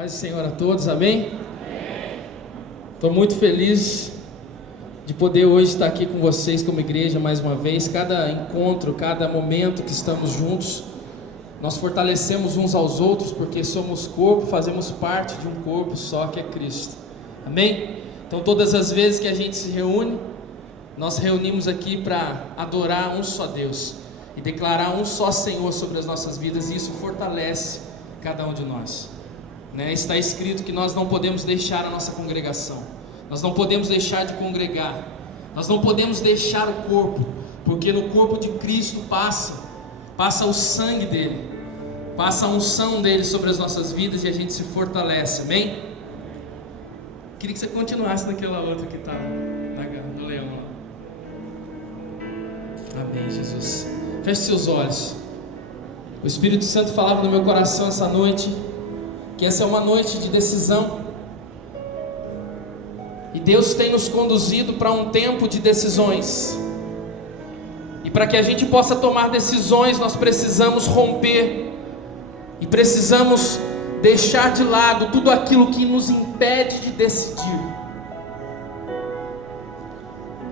Paz do Senhor a todos, amém? Estou muito feliz de poder hoje estar aqui com vocês como igreja mais uma vez. Cada encontro, cada momento que estamos juntos, nós fortalecemos uns aos outros, porque somos corpo, fazemos parte de um corpo só que é Cristo, amém? Então todas as vezes que a gente se reúne, nós reunimos aqui para adorar um só Deus e declarar um só Senhor sobre as nossas vidas, e isso fortalece cada um de nós. Está escrito que nós não podemos deixar a nossa congregação, nós não podemos deixar de congregar, nós não podemos deixar o corpo, porque no corpo de Cristo passa o sangue dele, passa a unção dele sobre as nossas vidas e a gente se fortalece, amém? Queria que você continuasse naquela outra que estava no leão. Amém, Jesus. Feche seus olhos. O Espírito Santo falava no meu coração essa noite que essa é uma noite de decisão, e Deus tem nos conduzido para um tempo de decisões, e para que a gente possa tomar decisões, nós precisamos romper, e precisamos deixar de lado tudo aquilo que nos impede de decidir.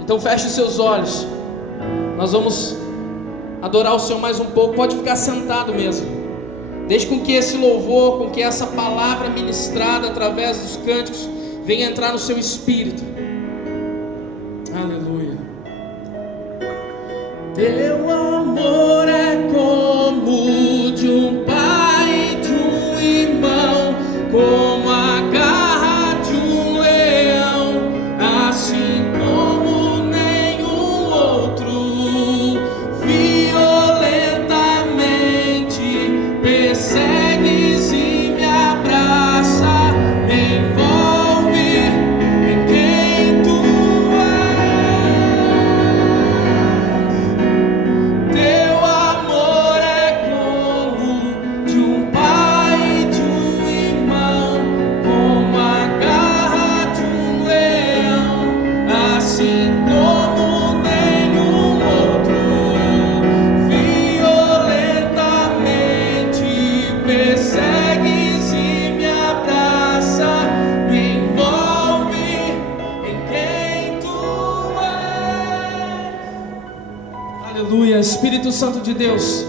Então feche os seus olhos, nós vamos adorar o Senhor mais um pouco, pode ficar sentado mesmo. Deixe com que esse louvor, com que essa palavra ministrada através dos cânticos venha entrar no seu espírito. Aleluia. Teu amor é como de um pai, de um irmão, como a garra de um leão, assim como nenhum outro. Persegues e me abraça, me envolve em quem tu és. Teu amor é como de um pai, de um irmão, como a garra de um leão, assim como nenhum outro. Persegues e me abraça, me envolve em quem tu és. Aleluia. Espírito Santo de Deus,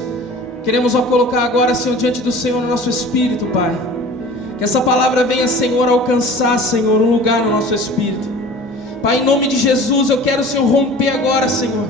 queremos colocar agora, Senhor, diante do Senhor no nosso espírito, Pai. Que essa palavra venha, Senhor, alcançar, Senhor, um lugar no nosso espírito. Pai, em nome de Jesus, eu quero, Senhor, romper agora, Senhor,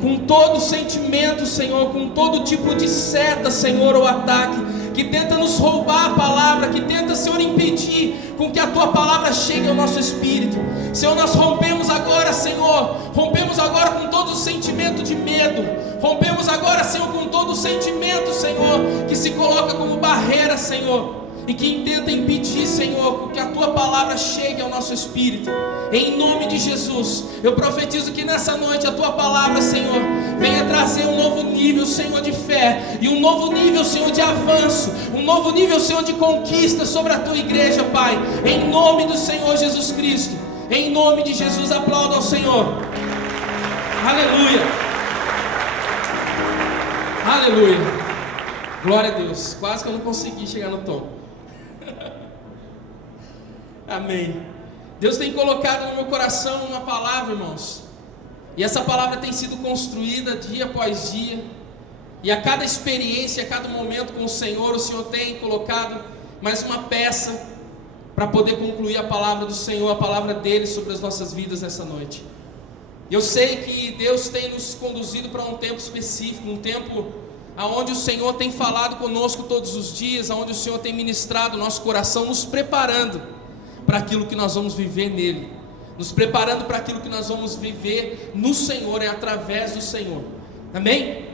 com todo sentimento, Senhor, com todo tipo de seta, Senhor, ou ataque que tenta nos roubar a palavra, que tenta, Senhor, impedir com que a Tua palavra chegue ao nosso espírito. Senhor, nós rompemos agora, Senhor, rompemos agora com todo o sentimento de medo, rompemos agora, Senhor, com todo o sentimento, Senhor, que se coloca como barreira, Senhor, e que tenta impedir, Senhor, com que a Tua palavra chegue ao nosso espírito. Em nome de Jesus, eu profetizo que nessa noite a Tua palavra, Senhor, venha trazer um novo nível, Senhor, de fé, e um novo nível, Senhor, de avanço, um novo nível, Senhor, de conquista sobre a Tua igreja, Pai, em nome do Senhor Jesus Cristo. Em nome de Jesus, aplauda ao Senhor. Aleluia. Aleluia. Glória a Deus. Quase que eu não consegui chegar no tom. Amém. Deus tem colocado no meu coração uma palavra, irmãos, e essa palavra tem sido construída dia após dia, e a cada experiência, a cada momento com o Senhor tem colocado mais uma peça para poder concluir a palavra do Senhor, a palavra dele sobre as nossas vidas nessa noite. Eu sei que Deus tem nos conduzido para um tempo específico, um tempo onde o Senhor tem falado conosco todos os dias, onde o Senhor tem ministrado o nosso coração, nos preparando para aquilo que nós vamos viver nele, nos preparando para aquilo que nós vamos viver no Senhor, é através do Senhor, amém?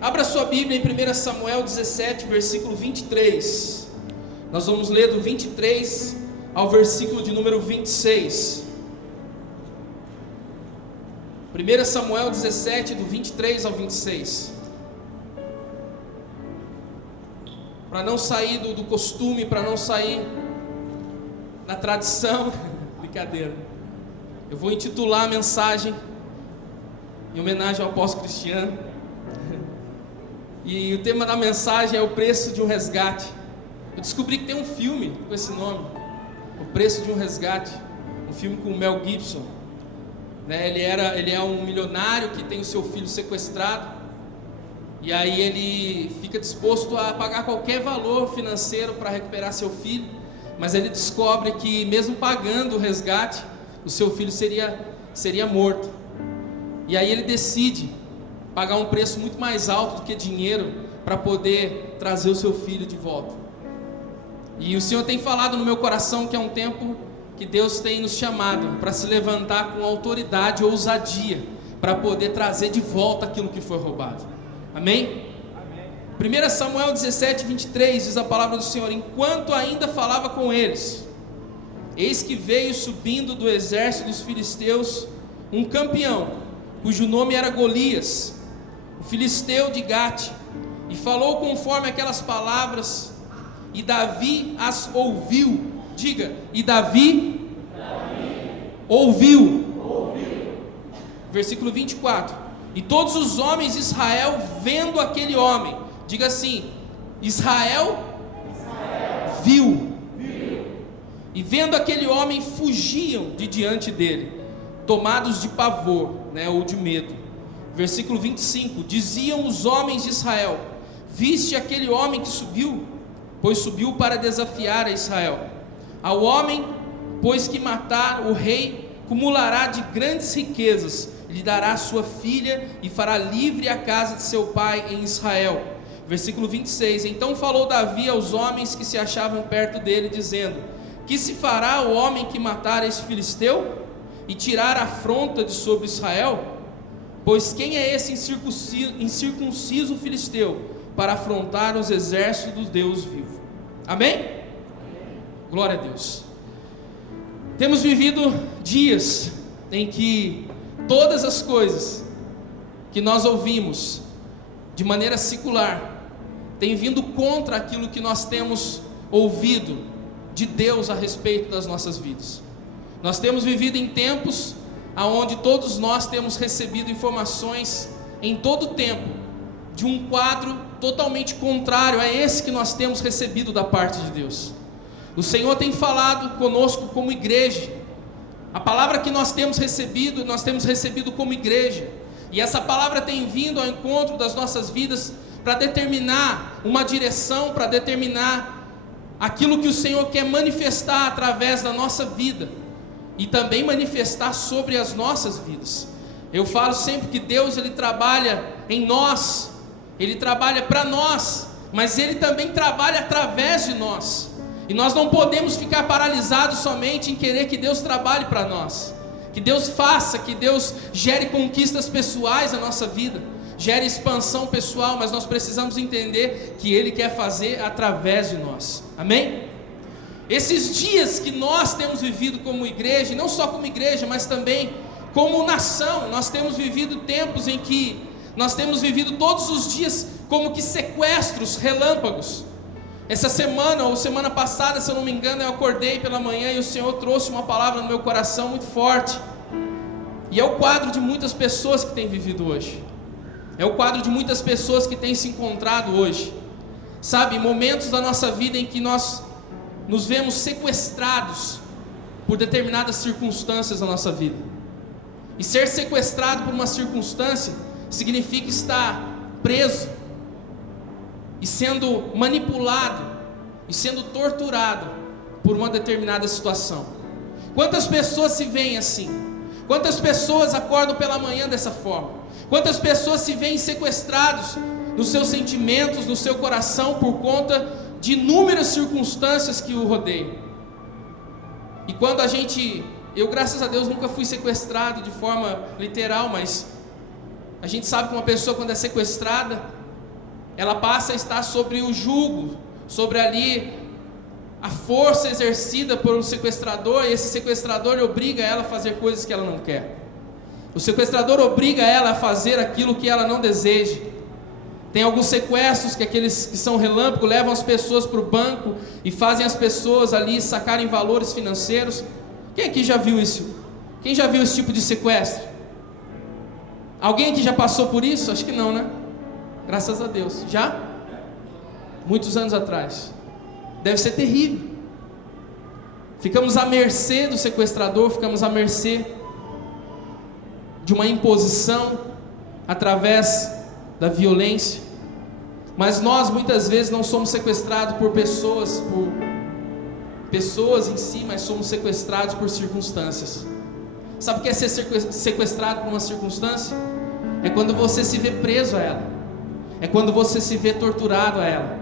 Abra sua Bíblia em 1 Samuel 17, versículo 23, nós vamos ler do 23 ao versículo de número 26, 1 Samuel 17, do 23 ao 26, para não sair do costume, para não sair da tradição, brincadeira, eu vou intitular a mensagem em homenagem ao apóstolo Cristiano, e o tema da mensagem é o preço de um resgate. Eu descobri que tem um filme com esse nome, O Preço de um Resgate, um filme com o Mel Gibson, né? Ele é um milionário que tem o seu filho sequestrado, e aí ele fica disposto a pagar qualquer valor financeiro para recuperar seu filho, mas ele descobre que mesmo pagando o resgate, o seu filho seria morto. E aí ele decide pagar um preço muito mais alto do que dinheiro para poder trazer o seu filho de volta. E o Senhor tem falado no meu coração que é um tempo que Deus tem nos chamado para se levantar com autoridade e ousadia para poder trazer de volta aquilo que foi roubado. Amém? 1 Samuel 17, 23 diz a palavra do Senhor: enquanto ainda falava com eles, eis que veio subindo do exército dos filisteus um campeão, cujo nome era Golias, o filisteu de Gate, e falou conforme aquelas palavras, e Davi as ouviu. Diga, e Davi ouviu. Versículo 24: e todos os homens de Israel, vendo aquele homem, diga assim, Israel viu. E vendo aquele homem, fugiam de diante dele, tomados de pavor, né, ou de medo. Versículo 25: diziam os homens de Israel: viste aquele homem que subiu? Pois subiu para desafiar a Israel. Ao homem, pois que matar o rei, cumulará de grandes riquezas, lhe dará sua filha e fará livre a casa de seu pai em Israel. Versículo 26: então falou Davi aos homens que se achavam perto dele, dizendo: que se fará o homem que matar esse filisteu e tirar a afronta de sobre Israel? Pois quem é esse incircunciso filisteu para afrontar os exércitos do Deus vivo? Amém? Glória a Deus. Temos vivido dias em que todas as coisas que nós ouvimos de maneira secular têm vindo contra aquilo que nós temos ouvido de Deus a respeito das nossas vidas. Nós temos vivido em tempos onde todos nós temos recebido informações em todo o tempo de um quadro totalmente contrário a esse que nós temos recebido da parte de Deus. O Senhor tem falado conosco como igreja. A palavra que nós temos recebido como igreja, e essa palavra tem vindo ao encontro das nossas vidas para determinar uma direção, para determinar aquilo que o Senhor quer manifestar através da nossa vida e também manifestar sobre as nossas vidas. Eu falo sempre que Deus, Ele trabalha em nós, Ele trabalha para nós, mas Ele também trabalha através de nós. E nós não podemos ficar paralisados somente em querer que Deus trabalhe para nós, que Deus faça, que Deus gere conquistas pessoais na nossa vida, gere expansão pessoal, mas nós precisamos entender que Ele quer fazer através de nós. Amém? Esses dias que nós temos vivido como igreja, e não só como igreja, mas também como nação, nós temos vivido tempos em que nós temos vivido todos os dias como que sequestros relâmpagos. Essa semana ou semana passada, se eu não me engano, eu acordei pela manhã e o Senhor trouxe uma palavra no meu coração muito forte. E é o quadro de muitas pessoas que têm vivido hoje. É o quadro de muitas pessoas que têm se encontrado hoje. Sabe, momentos da nossa vida em que nós nos vemos sequestrados por determinadas circunstâncias da nossa vida. E ser sequestrado por uma circunstância significa estar preso e sendo manipulado e sendo torturado por uma determinada situação. Quantas pessoas se veem assim? Quantas pessoas acordam pela manhã dessa forma? Quantas pessoas se veem sequestrados nos seus sentimentos, no seu coração, por conta de inúmeras circunstâncias que o rodeiam? E quando eu graças a Deus nunca fui sequestrado de forma literal, mas a gente sabe que uma pessoa, quando é sequestrada, ela passa a estar sobre o jugo, sobre ali a força exercida por um sequestrador, e esse sequestrador obriga ela a fazer coisas que ela não quer. O sequestrador obriga ela a fazer aquilo que ela não deseja. Tem alguns sequestros que aqueles que são relâmpago levam as pessoas para o banco e fazem as pessoas ali sacarem valores financeiros. Quem aqui já viu isso? Quem já viu esse tipo de sequestro? Alguém aqui já passou por isso? Acho que não, né? Graças a Deus. Já? Muitos anos atrás. deve ser terrível. Ficamos à mercê do sequestrador, ficamos à mercê de uma imposição através da violência. Mas nós muitas vezes não somos sequestrados por pessoas em si, mas somos sequestrados por circunstâncias. Sabe o que é ser sequestrado por uma circunstância? É quando você se vê preso a ela, é quando você se vê torturado a ela,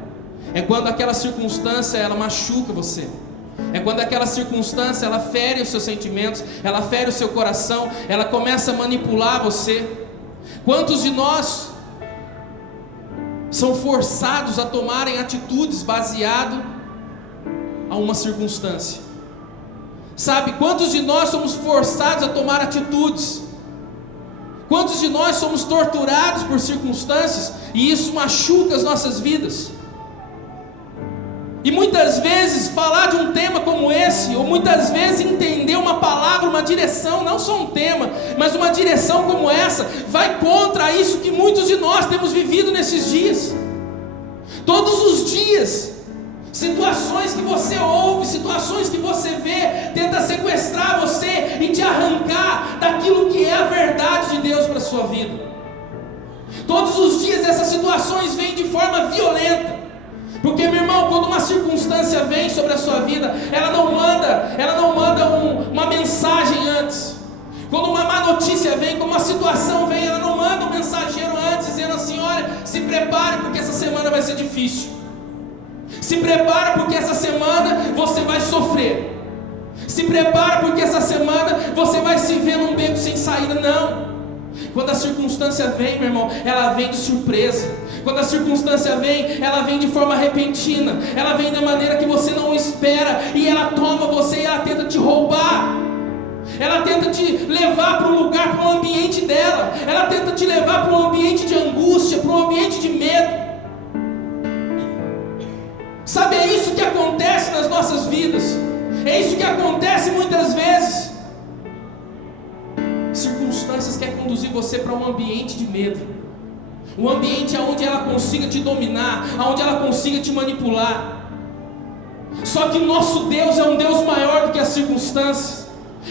é quando aquela circunstância ela machuca você, é quando aquela circunstância ela fere os seus sentimentos, ela fere o seu coração, ela começa a manipular você. Quantos de nós são forçados a tomarem atitudes baseado a uma circunstância? Sabe, quantos de nós somos forçados a tomar atitudes? Quantos de nós somos torturados por circunstâncias e isso machuca as nossas vidas? E muitas vezes falar de um tema como esse, ou muitas vezes entender uma palavra, uma direção, não só um tema, mas uma direção como essa, vai contra isso que muitos de nós temos vivido nesses dias. Todos os dias, situações que você ouve, situações que você vê, tenta sequestrar você e te arrancar daquilo que é a verdade de Deus para a sua vida. Todos os dias essas situações vêm de forma violenta. Porque, meu irmão, quando uma circunstância vem sobre a sua vida, ela não manda uma mensagem antes. Quando uma má notícia vem, quando uma situação vem, ela não manda um mensageiro antes, dizendo assim: olha, se prepare porque essa semana vai ser difícil. Se prepara porque essa semana você vai sofrer. Se prepara porque essa semana você vai se ver num beco sem saída. Não. Quando a circunstância vem, meu irmão, ela vem de surpresa. Quando a circunstância vem, ela vem de forma repentina. Ela vem da maneira que você não espera. E ela toma você e ela tenta te roubar. Ela tenta te levar para um lugar, para um ambiente dela. Ela tenta te levar para um ambiente de angústia, para um ambiente de medo. Sabe, é isso que acontece nas nossas vidas. É isso que acontece muitas vezes. Circunstâncias querem conduzir você para um ambiente de medo. Um ambiente onde ela consiga te dominar, onde ela consiga te manipular. Só que o nosso Deus é um Deus maior do que as circunstâncias.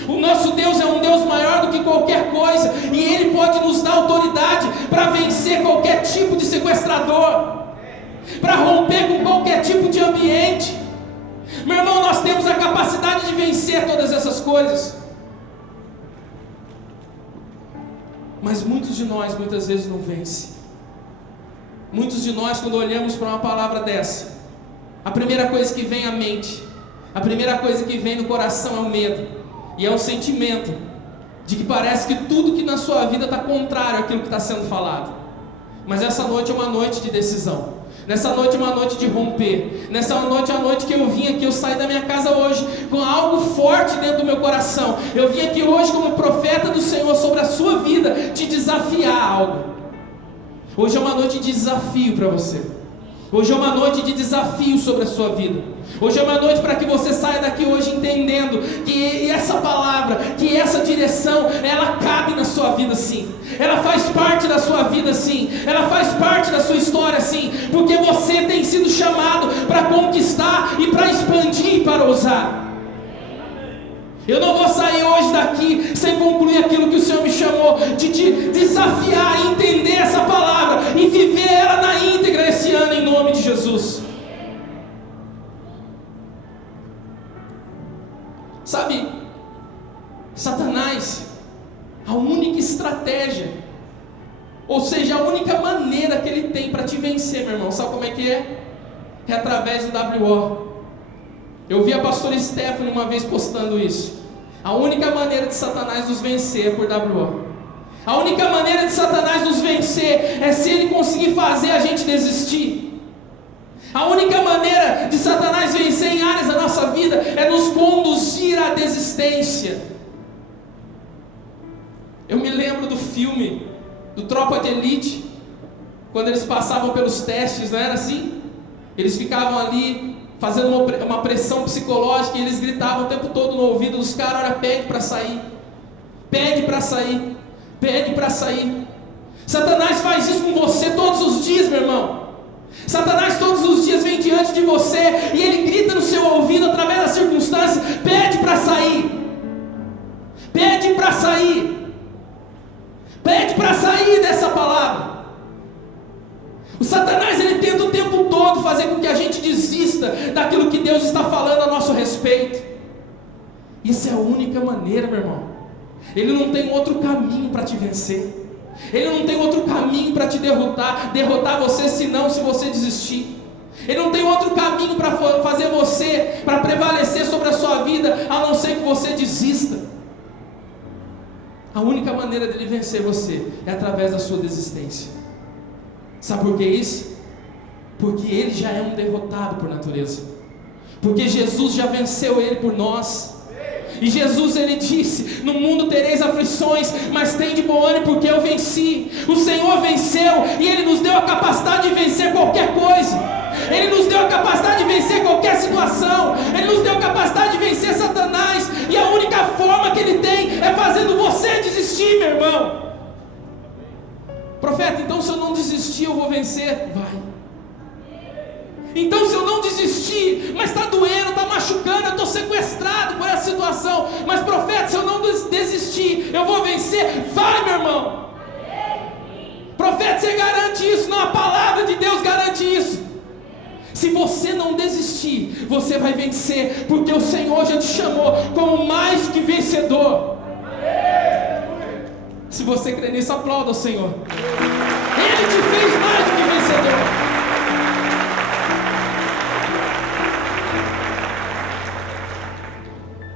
O nosso Deus é um Deus maior do que qualquer coisa. E Ele pode nos dar autoridade para vencer qualquer tipo de sequestrador, para romper com qualquer tipo de ambiente. Meu irmão, nós temos a capacidade de vencer todas essas coisas. Mas muitos de nós muitas vezes não vencem. Muitos de nós, quando olhamos para uma palavra dessa, a primeira coisa que vem à mente, a primeira coisa que vem no coração é o medo. E é um sentimento de que parece que tudo que na sua vida está contrário àquilo que está sendo falado. Mas essa noite é uma noite de decisão. Nessa noite é uma noite de romper. Nessa noite é a noite que eu vim aqui. Eu saí da minha casa hoje com algo forte dentro do meu coração. Eu vim aqui hoje como profeta do Senhor sobre a sua vida, te desafiar a algo. Hoje é uma noite de desafio para você. Hoje é uma noite de desafio sobre a sua vida. Hoje é uma noite para que você saia daqui hoje entendendo que essa palavra, que essa direção, ela cabe na sua vida sim. Ela faz parte da sua vida sim. Ela faz parte da sua história sim. Porque você tem sido chamado para conquistar e para expandir e para ousar. Eu não vou sair hoje daqui sem concluir aquilo que o Senhor me chamou, de te desafiar a entender essa palavra e viver ela na íntegra esse ano, em nome de Jesus. Sabe, Satanás, a única estratégia, ou seja, a única maneira que ele tem para te vencer, meu irmão, sabe como é que é? É através do WO. Eu vi a pastora Stephanie uma vez postando isso. A única maneira de Satanás nos vencer é por WO. A única maneira de Satanás nos vencer é se ele conseguir fazer a gente desistir. A única maneira de Satanás vencer em áreas da nossa vida é nos conduzir à desistência. Eu me lembro do filme do Tropa de Elite, quando eles passavam pelos testes, não era assim? Eles ficavam ali fazendo uma pressão psicológica e eles gritavam o tempo todo no ouvido dos caras: olha, pede para sair, pede para sair, pede para sair. Satanás faz isso com você todos os dias, meu irmão. Satanás todos os dias vem diante de você e ele grita no seu ouvido através das circunstâncias: pede para sair, pede para sair, pede para sair dessa palavra. O Satanás, ele tenta o tempo todo fazer com que a gente desista daquilo que Deus está falando a nosso respeito. Isso é a única maneira, meu irmão. Ele não tem outro caminho para te vencer. Ele não tem outro caminho para te derrotar você, senão se você desistir. Ele não tem outro caminho para fazer você, para prevalecer sobre a sua vida, a não ser que você desista. A única maneira dele vencer você é através da sua desistência. Sabe por que isso? Porque ele já é um derrotado por natureza. Porque Jesus já venceu ele por nós. E Jesus, ele disse: no mundo tereis aflições, mas tem de bom ânimo, porque eu venci. O Senhor venceu e ele nos deu a capacidade de vencer qualquer coisa. Ele nos deu a capacidade de vencer qualquer situação. Ele nos deu a capacidade de vencer Satanás. E a única forma que ele tem é fazendo você desistir, meu irmão. Profeta, então se eu não desistir, eu vou vencer? Vai. Então se eu não desistir, mas está doendo, está machucando, eu estou sequestrado por essa situação, mas profeta, se eu não desistir, eu vou vencer? Vai, meu irmão. Profeta, você garante isso? Não, a palavra de Deus garante isso. Se você não desistir, você vai vencer, porque o Senhor já te chamou como mais que vencedor. Se você crê nisso, aplauda o Senhor. Ele te fez mais do que vencedor.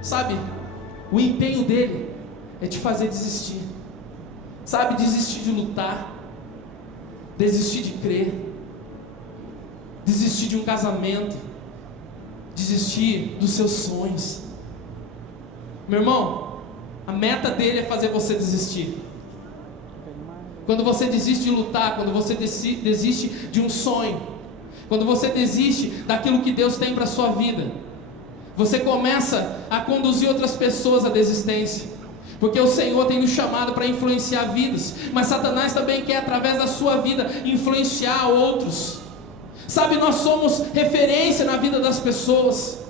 Sabe, o empenho dele é te fazer desistir. Sabe, desistir de lutar, desistir de crer, desistir de um casamento, desistir dos seus sonhos. Meu irmão, a meta dele é fazer você desistir. Quando você desiste de lutar, quando você desiste de um sonho, quando você desiste daquilo que Deus tem para a sua vida, você começa a conduzir outras pessoas à desistência, porque o Senhor tem nos chamado para influenciar vidas, mas Satanás também quer, através da sua vida, influenciar outros. Sabe, nós somos referência na vida das pessoas.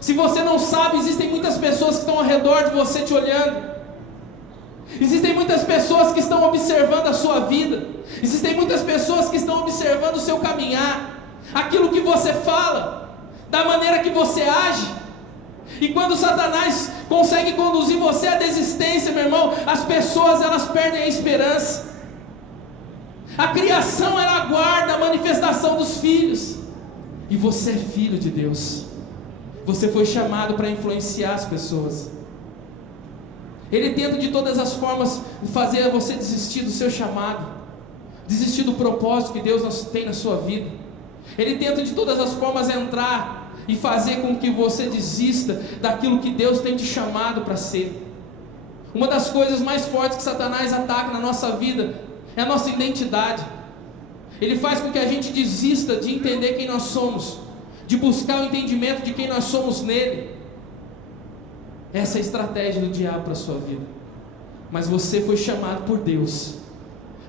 Se você não sabe, existem muitas pessoas que estão ao redor de você te olhando. Existem muitas pessoas que estão observando a sua vida. Existem muitas pessoas que estão observando o seu caminhar, aquilo que você fala, da maneira que você age. E quando Satanás consegue conduzir você à desistência, meu irmão, as pessoas, elas perdem a esperança. A criação, ela aguarda a manifestação dos filhos. E você é filho de Deus. Você foi chamado para influenciar as pessoas. Ele tenta de todas as formas fazer você desistir do seu chamado, desistir do propósito que Deus tem na sua vida. Ele tenta de todas as formas entrar e fazer com que você desista daquilo que Deus tem te chamado para ser. Uma das coisas mais fortes que Satanás ataca na nossa vida é a nossa identidade. Ele faz com que a gente desista de entender quem nós somos, de buscar o entendimento de quem nós somos nele. Essa é a estratégia do diabo para a sua vida. Mas você foi chamado por Deus,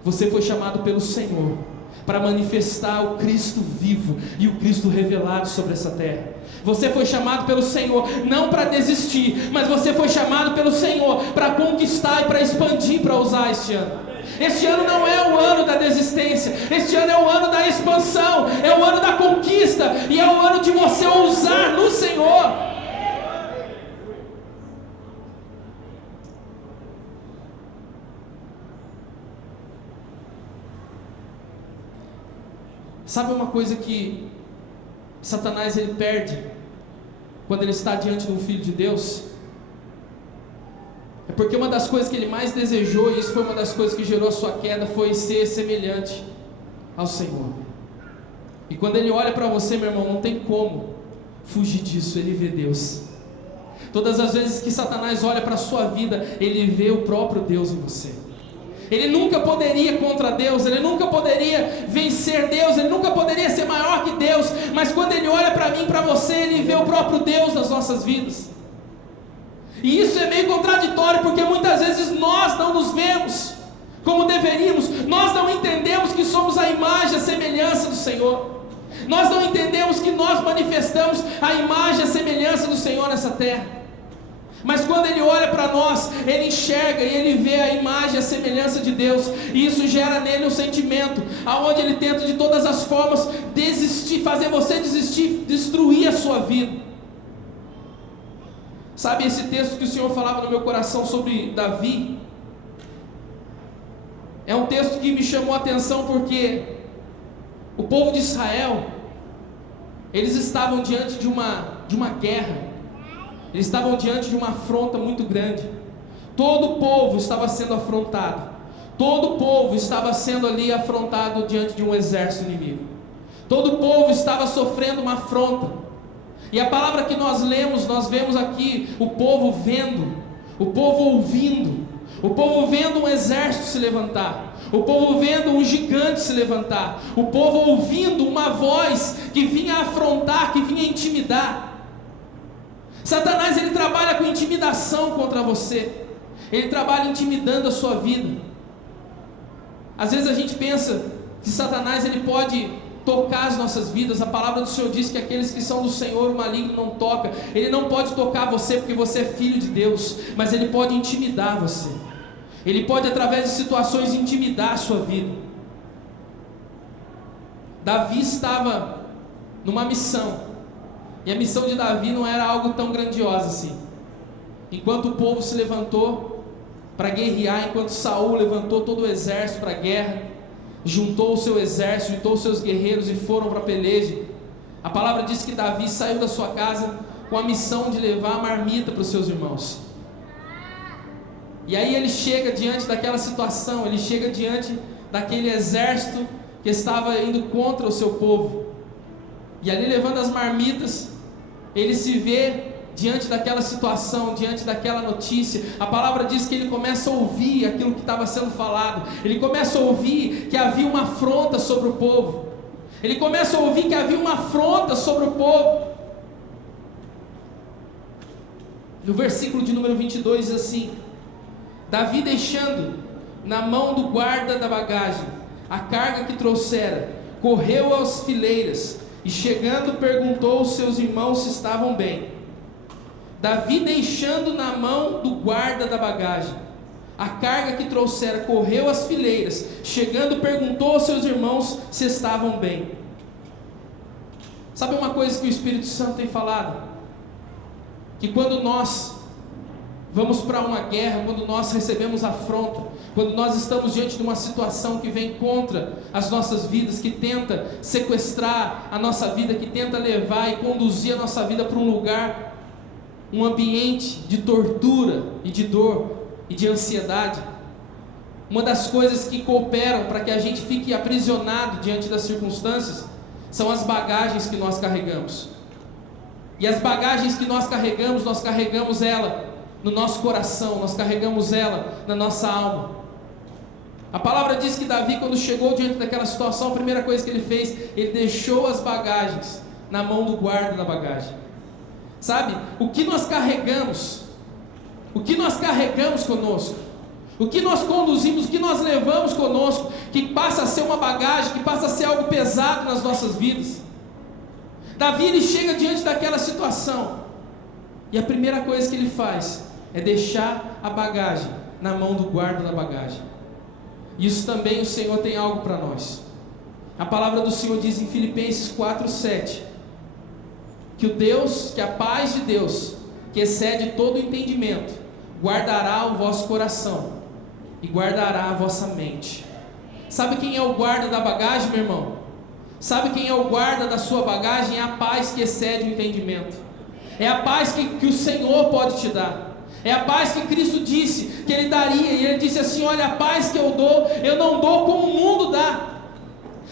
você foi chamado pelo Senhor para manifestar o Cristo vivo e o Cristo revelado sobre essa terra. Você foi chamado pelo Senhor não para desistir, mas você foi chamado pelo Senhor para conquistar e para expandir, para usar este ano. Este ano não é o ano da desistência, este ano é o ano da expansão, é o ano da conquista, e é o ano de você ousar no Senhor. Sabe uma coisa que Satanás ele perde quando ele está diante de um filho de Deus? É porque uma das coisas que ele mais desejou, e isso foi uma das coisas que gerou a sua queda, foi ser semelhante ao Senhor. E quando ele olha para você, meu irmão, não tem como fugir disso, ele vê Deus. Todas as vezes que Satanás olha para a sua vida, ele vê o próprio Deus em você. Ele nunca poderia ir contra Deus, ele nunca poderia vencer Deus, ele nunca poderia ser maior que Deus, mas quando ele olha para mim e para você, ele vê o próprio Deus nas nossas vidas. E isso é meio contraditório, porque muitas vezes nós não nos vemos como deveríamos. Nós não entendemos que somos a imagem e a semelhança do Senhor. Nós não entendemos que nós manifestamos a imagem e a semelhança do Senhor nessa terra. Mas quando Ele olha para nós, Ele enxerga e Ele vê a imagem e a semelhança de Deus, e isso gera nele um sentimento, aonde Ele tenta de todas as formas desistir, fazer você desistir, destruir a sua vida. Sabe esse texto que o Senhor falava no meu coração sobre Davi? É um texto que me chamou a atenção porque o povo de Israel, eles estavam diante de uma guerra. Eles estavam diante de uma afronta muito grande. Todo o povo estava sendo afrontado. Todo o povo estava sendo ali afrontado diante de um exército inimigo. Todo o povo estava sofrendo uma afronta. E a palavra que nós lemos, nós vemos aqui o povo vendo, o povo ouvindo, o povo vendo um exército se levantar, o povo vendo um gigante se levantar, o povo ouvindo uma voz que vinha afrontar, que vinha intimidar. Satanás, ele trabalha com intimidação contra você. Ele trabalha intimidando a sua vida. Às vezes a gente pensa que Satanás, ele pode tocar as nossas vidas. A palavra do Senhor diz que aqueles que são do Senhor, o maligno não toca. Ele não pode tocar você porque você é filho de Deus, mas ele pode intimidar você. Ele pode, através de situações, intimidar a sua vida. Davi estava numa missão. E a missão de Davi não era algo tão grandiosa assim. Enquanto o povo se levantou para guerrear, enquanto Saul levantou todo o exército para a guerra, juntou o seu exército, juntou os seus guerreiros e foram para a peleja, a palavra diz que Davi saiu da sua casa com a missão de levar a marmita para os seus irmãos. E aí ele chega diante daquela situação, ele chega diante daquele exército que estava indo contra o seu povo. E ali, levando as marmitas, ele se vê diante daquela situação, diante daquela notícia. A palavra diz que ele começa a ouvir aquilo que estava sendo falado. Ele começa a ouvir que havia uma afronta sobre o povo. Ele começa a ouvir que havia uma afronta sobre o povo. No versículo de número 22 diz assim: Davi, deixando na mão do guarda da bagagem a carga que trouxera, correu às fileiras e, chegando, perguntou aos seus irmãos se estavam bem. Davi, deixando na mão do guarda da bagagem a carga que trouxera, correu às fileiras, chegando, perguntou aos seus irmãos se estavam bem. Sabe uma coisa que o Espírito Santo tem falado? Que quando nós vamos para uma guerra, quando nós recebemos afronta, quando nós estamos diante de uma situação que vem contra as nossas vidas, que tenta sequestrar a nossa vida, que tenta levar e conduzir a nossa vida para um lugar, um ambiente de tortura e de dor e de ansiedade, uma das coisas que cooperam para que a gente fique aprisionado diante das circunstâncias são as bagagens que nós carregamos. E as bagagens que nós carregamos ela no nosso coração, nós carregamos ela na nossa alma. A palavra diz que Davi, quando chegou diante daquela situação, a primeira coisa que ele fez, ele deixou as bagagens na mão do guarda da bagagem. Sabe, o que nós carregamos conosco, o que nós conduzimos, o que nós levamos conosco, que passa a ser uma bagagem, que passa a ser algo pesado nas nossas vidas. Davi, ele chega diante daquela situação, e a primeira coisa que ele faz é deixar a bagagem na mão do guarda da bagagem. Isso também o Senhor tem algo para nós. A palavra do Senhor diz em Filipenses 4:7 que a paz de Deus, que excede todo o entendimento, guardará o vosso coração e guardará a vossa mente. Sabe quem é o guarda da bagagem, meu irmão? Sabe quem é o guarda da sua bagagem? É a paz que excede o entendimento. É a paz que o Senhor pode te dar. É a paz que Cristo disse que Ele daria. E Ele disse assim: olha, a paz que eu dou, eu não dou como o mundo dá.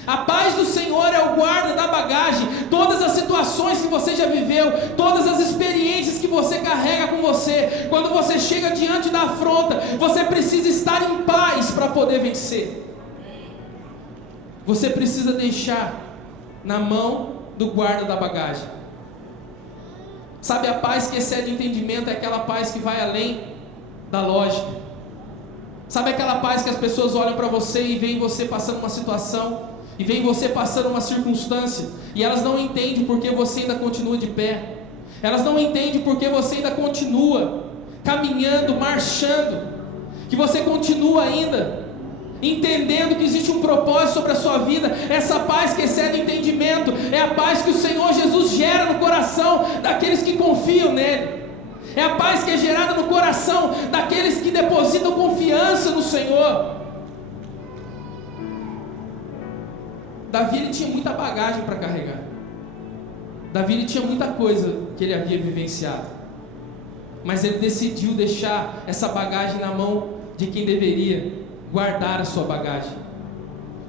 A paz do Senhor é o guarda da bagagem. Todas as situações que você já viveu, todas as experiências que você carrega com você, quando você chega diante da afronta, você precisa estar em paz para poder vencer. Você precisa deixar na mão do guarda da bagagem. Sabe, a paz que excede o entendimento é aquela paz que vai além da lógica. Sabe aquela paz que as pessoas olham para você e veem você passando uma situação, e veem você passando uma circunstância, e elas não entendem porque você ainda continua de pé, elas não entendem porque você ainda continua caminhando, marchando, que você continua ainda entendendo que existe um propósito sobre a sua vida. Essa paz que excede o entendimento é a paz que o Senhor Jesus gera no coração daqueles que confiam nele. É a paz que é gerada no coração daqueles que depositam confiança no Senhor. Davi, ele tinha muita bagagem para carregar. Davi, ele tinha muita coisa que ele havia vivenciado, mas ele decidiu deixar essa bagagem na mão de quem deveria guardar a sua bagagem.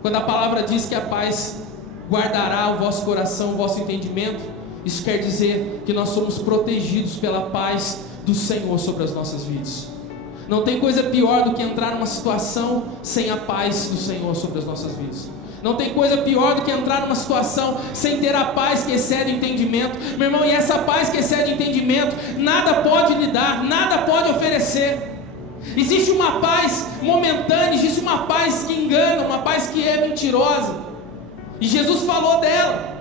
Quando a palavra diz que a paz guardará o vosso coração, o vosso entendimento, isso quer dizer que nós somos protegidos pela paz do Senhor sobre as nossas vidas. Não tem coisa pior do que entrar numa situação sem a paz do Senhor sobre as nossas vidas. Não tem coisa pior do que entrar numa situação sem ter a paz que excede o entendimento. Meu irmão, e essa paz que excede o entendimento, nada pode lhe dar, nada pode oferecer. Existe uma paz momentânea, existe uma paz que engana, uma paz que é mentirosa. E Jesus falou dela.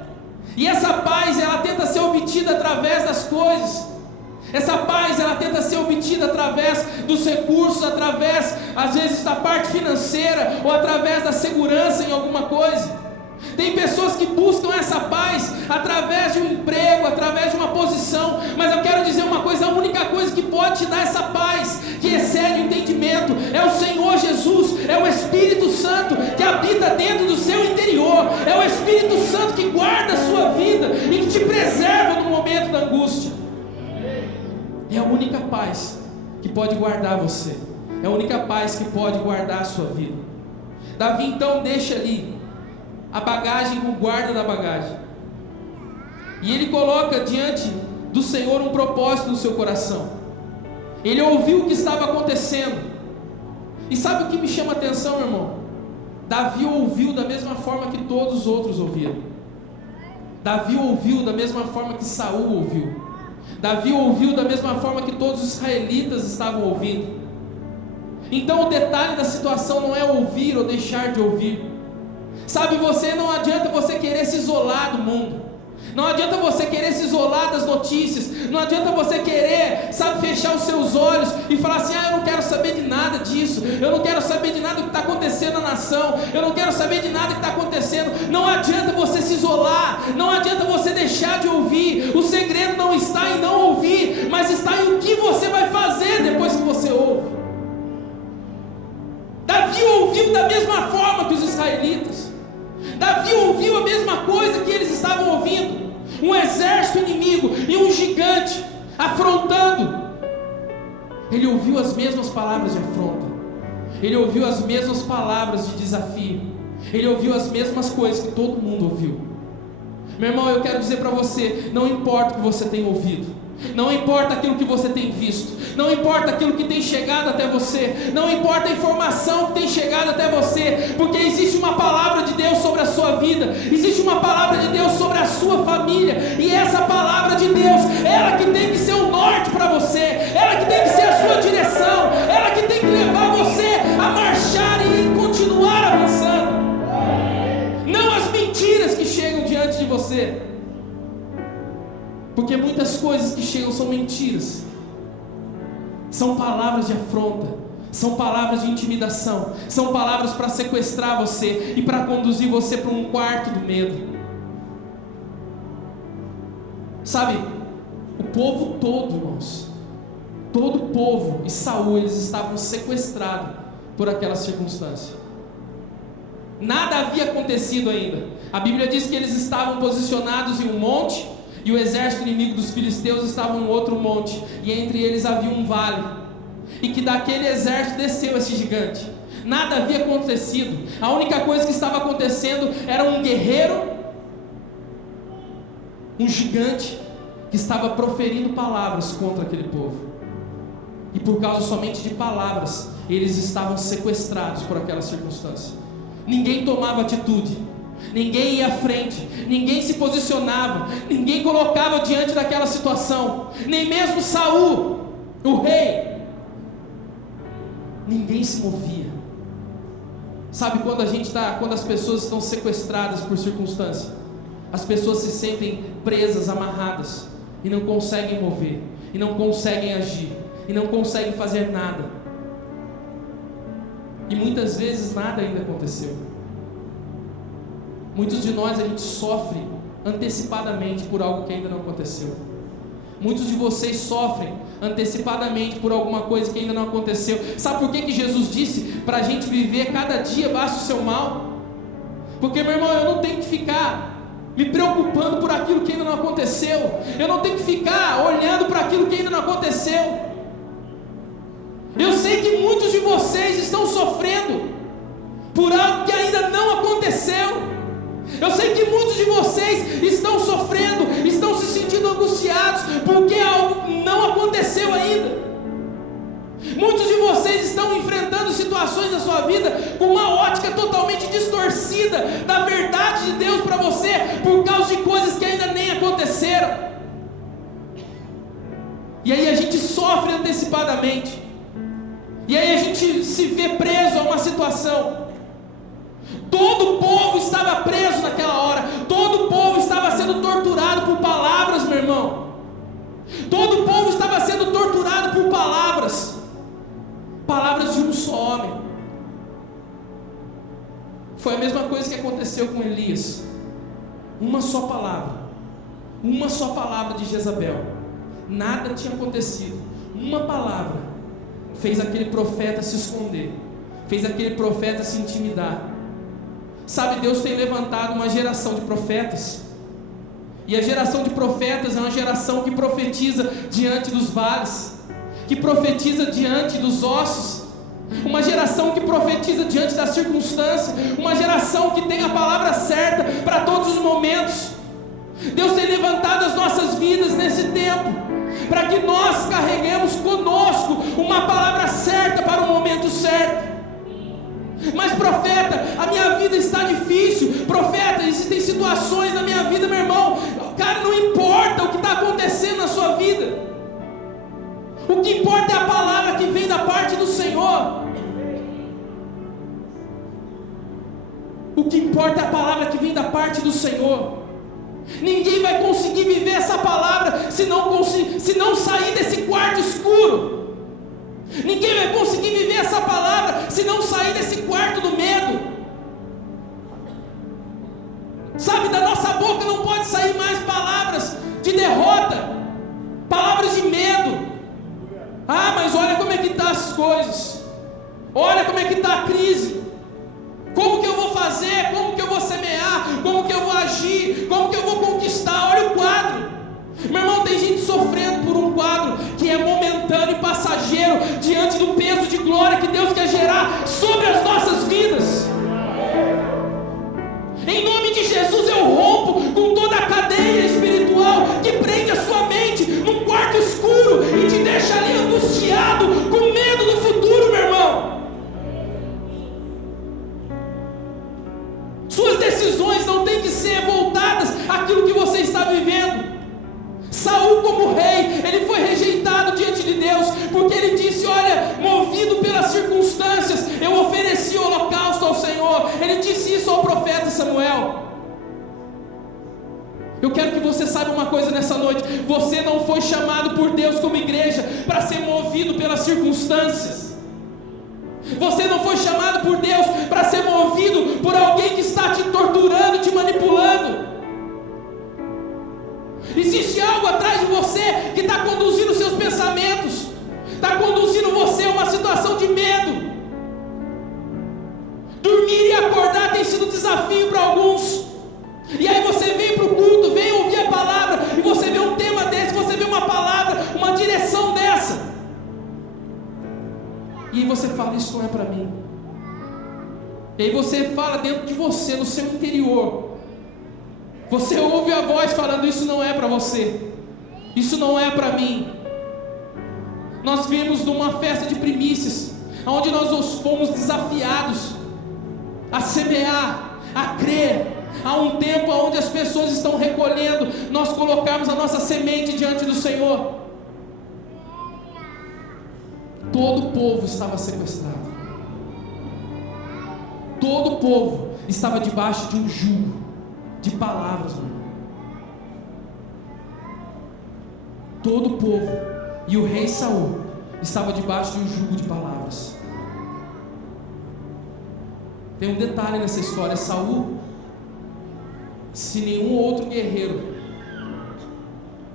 E essa paz, ela tenta ser obtida através das coisas. Essa paz, ela tenta ser obtida através dos recursos, através, às vezes, da parte financeira, ou através da segurança em alguma coisa. Tem pessoas que buscam essa paz através de um emprego, através de uma posição, mas eu quero dizer uma coisa: a única coisa que pode te dar essa paz, que excede o entendimento, é o Senhor Jesus, é o Espírito Santo que habita dentro do seu interior, é o Espírito Santo que guarda a sua vida e que te preserva no momento da angústia. É a única paz que pode guardar você, é a única paz que pode guardar a sua vida. Davi então deixa ali a bagagem com o guarda da bagagem, e ele coloca diante do Senhor um propósito no seu coração. Ele ouviu o que estava acontecendo, e sabe o que me chama a atenção, meu irmão? Davi ouviu da mesma forma que todos os outros ouviram. Davi ouviu da mesma forma que Saul ouviu. Davi ouviu da mesma forma que todos os israelitas estavam ouvindo. Então o detalhe da situação não é ouvir ou deixar de ouvir. Sabe, não adianta você querer se isolar do mundo, não adianta você querer se isolar das notícias, não adianta você querer, fechar os seus olhos e falar assim: eu não quero saber de nada disso, eu não quero saber de nada do que está acontecendo na nação, eu não quero saber de nada que está acontecendo. Não adianta você se isolar, não adianta você deixar de ouvir. O segredo não está em não ouvir, mas está em o que você vai fazer depois que você ouve. Davi ouviu da mesma forma que os israelitas. Davi ouviu a mesma coisa que eles estavam ouvindo: um exército inimigo e um gigante afrontando. Ele ouviu as mesmas palavras de afronta, ele ouviu as mesmas palavras de desafio, ele ouviu as mesmas coisas que todo mundo ouviu. Meu irmão, eu quero dizer para você: não importa o que você tem ouvido, não importa aquilo que você tem visto, não importa aquilo que tem chegado até você, não importa a informação que tem chegado até você, porque existe uma palavra de Deus sobre a sua vida, existe uma palavra de Deus sobre a sua família, e essa palavra de Deus, ela que tem que ser o norte para você, ela que tem que ser a sua direção, ela que tem que levar você a marchar e continuar avançando, não as mentiras que chegam diante de você. Porque muitas coisas que chegam são mentiras, são palavras de afronta, são palavras de intimidação, são palavras para sequestrar você e para conduzir você para um quarto do medo. Sabe, o povo todo, irmãos, todo o povo e Saul, eles estavam sequestrados por aquela circunstância. Nada havia acontecido ainda. A Bíblia diz que eles estavam posicionados em um monte, e o exército inimigo dos filisteus estava em outro monte, e entre eles havia um vale, e que daquele exército desceu esse gigante. Nada havia acontecido. A única coisa que estava acontecendo era um guerreiro, um gigante, que estava proferindo palavras contra aquele povo, e por causa somente de palavras, eles estavam sequestrados por aquela circunstância. Ninguém tomava atitude, ninguém ia à frente, ninguém se posicionava, ninguém colocava diante daquela situação, nem mesmo Saul, o rei. ninguém se movia. Sabe quando as pessoas estão sequestradas por circunstância, as pessoas se sentem presas, amarradas, e não conseguem mover, e não conseguem agir, e não conseguem fazer nada. E muitas vezes nada ainda aconteceu. Muitos de nós, a gente sofre antecipadamente por algo que ainda não aconteceu. Muitos de vocês sofrem antecipadamente por alguma coisa que ainda não aconteceu. Sabe por que Jesus disse para a gente viver cada dia basta o seu mal? Porque, meu irmão, eu não tenho que ficar me preocupando por aquilo que ainda não aconteceu. Eu não tenho que ficar olhando para aquilo que ainda não aconteceu. Eu sei que muitos de vocês estão sofrendo por algo que ainda não aconteceu. Eu sei que muitos de vocês estão sofrendo, estão se sentindo angustiados porque algo não aconteceu ainda. Muitos de vocês estão enfrentando situações na sua vida com uma ótica totalmente distorcida da verdade de Deus para você, por causa de coisas que ainda nem aconteceram. E aí a gente sofre antecipadamente, e aí a gente se vê preso a uma situação. Todo o povo estava preso naquela hora. Todo o povo estava sendo torturado por palavras, meu irmão. Todo o povo estava sendo torturado por palavras. Palavras de um só homem. Foi a mesma coisa que aconteceu com Elias. Uma só palavra. Uma só palavra de Jezabel. Nada tinha acontecido. Uma palavra fez aquele profeta se esconder. Fez aquele profeta se intimidar. Sabe, Deus tem levantado uma geração de profetas, e a geração de profetas é uma geração que profetiza diante dos vales, que profetiza diante dos ossos, uma geração que profetiza diante das circunstâncias, uma geração que tem a palavra certa para todos os momentos. Deus tem levantado as nossas vidas nesse tempo, para que nós carreguemos conosco uma palavra certa para o momento certo. Mas profeta, a minha vida está difícil. Profeta, existem situações na minha vida, meu irmão. Cara, não importa o que está acontecendo na sua vida. O que importa é a palavra que vem da parte do Senhor. O que importa é a palavra que vem da parte do Senhor. Ninguém vai conseguir viver essa palavra se não sair desse quarto escuro. Ninguém vai conseguir viver essa palavra se não sair desse quarto do medo. Sabe, da nossa boca não pode sair mais palavras de derrota, palavras de medo. Ah, mas olha como é que estão as coisas. Olha como é que está a crise. Como que eu vou fazer? Como que eu vou semear? Como que eu vou agir? Como que eu vou conquistar? Olha o quadro. Meu irmão, tem gente sofrendo por um quadro que é momentâneo e passageiro, diante do peso de glória que Deus quer gerar sobre as nossas vidas. Em nome de Jesus eu rompo com toda a cadeia espiritual que prende a sua mente num quarto escuro e te deixa ali angustiado, com medo do futuro, meu irmão. Suas decisões não têm que ser voltadas àquilo que você está vivendo. Saul, como rei, ele foi rejeitado diante de Deus, porque ele disse: olha, movido pelas circunstâncias, eu ofereci holocausto ao Senhor. Ele disse isso ao profeta Samuel. Eu quero que você saiba uma coisa nessa noite: você não foi chamado por Deus como igreja para ser movido pelas circunstâncias. Você não foi chamado por Deus para ser movido por alguém que está te torturando, te manipulando. Existe algo atrás de você que está conduzindo os seus pensamentos, está conduzindo você a uma situação de medo. Dormir e acordar tem sido um desafio para alguns. E aí você vem para o culto, vem ouvir a palavra, e você vê um tema desse, você vê uma palavra, uma direção dessa, e aí você fala: isso não é para mim. E aí você fala dentro de você, no seu interior, você ouve a voz falando: isso não é para você, isso não é para mim. Nós vimos numa festa de primícias, onde nós fomos desafiados a semear, a crer. Há um tempo onde as pessoas estão recolhendo, nós colocamos a nossa semente diante do Senhor. todo o povo estava sequestrado. Todo o povo estava debaixo de um jugo de palavras, meu irmão. Todo o povo e o rei Saul estava debaixo de um jugo de palavras. Tem um detalhe nessa história: Saul, se nenhum outro guerreiro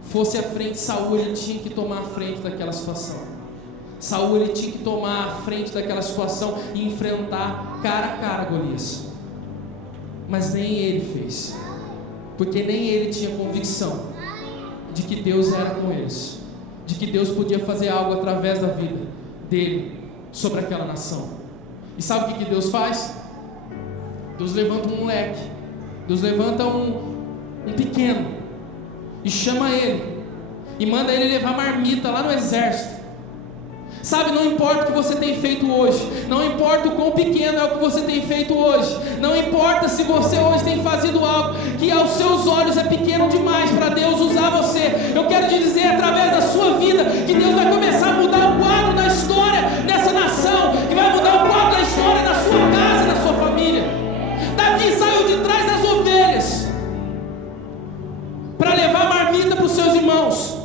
fosse à frente de Saul, ele tinha que tomar a frente daquela situação. Saul, ele tinha que tomar a frente daquela situação e enfrentar cara a cara Golias. Mas nem ele fez, porque nem ele tinha convicção de que Deus era com eles, de que Deus podia fazer algo através da vida dele sobre aquela nação. E sabe o que Deus faz? Deus levanta um moleque, Deus levanta um pequeno e chama ele e manda ele levar marmita lá no exército. Sabe, não importa o que você tem feito hoje, não importa o quão pequeno é o que você tem feito hoje, não importa se você hoje tem fazido algo que aos seus olhos é pequeno demais para Deus usar você. Eu quero te dizer, através da sua vida, que Deus vai começar a mudar o quadro da história dessa nação, que vai mudar o quadro da história da sua casa, da sua família. Davi saiu de trás das ovelhas para levar marmita para os seus irmãos,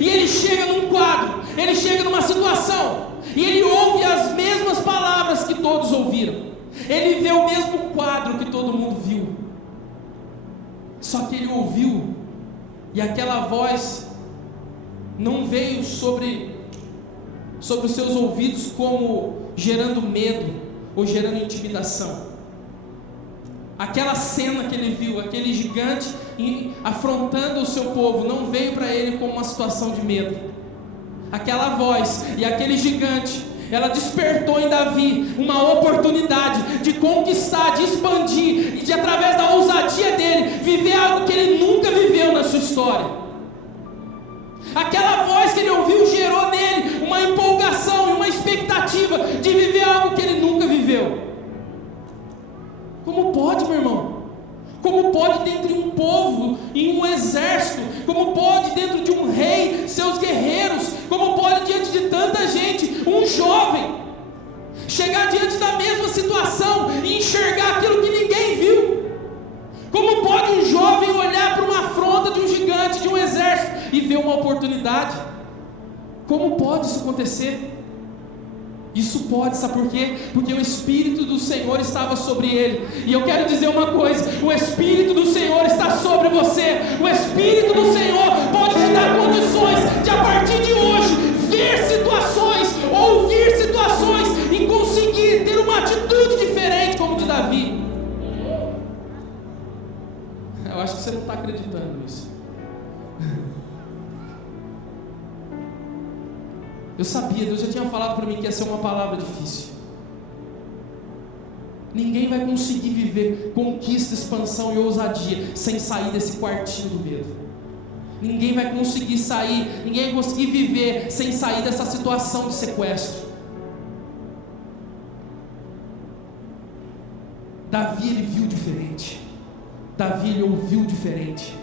e ele chega num quadro, ele chega numa situação, e ele ouve as mesmas palavras que todos ouviram, ele vê o mesmo quadro que todo mundo viu, só que ele ouviu, e aquela voz não veio sobre os seus ouvidos como gerando medo, ou gerando intimidação. Aquela cena que ele viu, aquele gigante afrontando o seu povo, não veio para ele como uma situação de medo. Aquela voz e aquele gigante, ela despertou em Davi uma oportunidade de conquistar, de expandir, e de, através da ousadia dele, viver algo que ele nunca viveu na sua história. Aquela voz que ele ouviu gerou nele uma empolgação e uma expectativa de viver algo que ele nunca viveu. Como pode, meu irmão? Como pode dentro de um povo e um exército? Como pode dentro de um rei, seus guerreiros? Como pode diante de tanta gente, um jovem, chegar diante da mesma situação e enxergar aquilo que ninguém viu? Como pode um jovem olhar para uma afronta de um gigante, de um exército, e ver uma oportunidade? Como pode isso acontecer? Isso pode, sabe por quê? Porque o Espírito do Senhor estava sobre ele. E eu quero dizer uma coisa: o Espírito do Senhor está sobre você. O Espírito do Senhor pode te dar condições de, a partir de hoje, ver situações, ouvir situações e conseguir ter uma atitude diferente, como de Davi. Eu acho que você não está acreditando nisso. Eu sabia, Deus já tinha falado para mim que ia ser uma palavra difícil. Ninguém vai conseguir viver conquista, expansão e ousadia sem sair desse quartinho do medo. Ninguém vai conseguir sair, ninguém vai conseguir viver sem sair dessa situação de sequestro. Davi, ele viu diferente. Davi, ele ouviu diferente,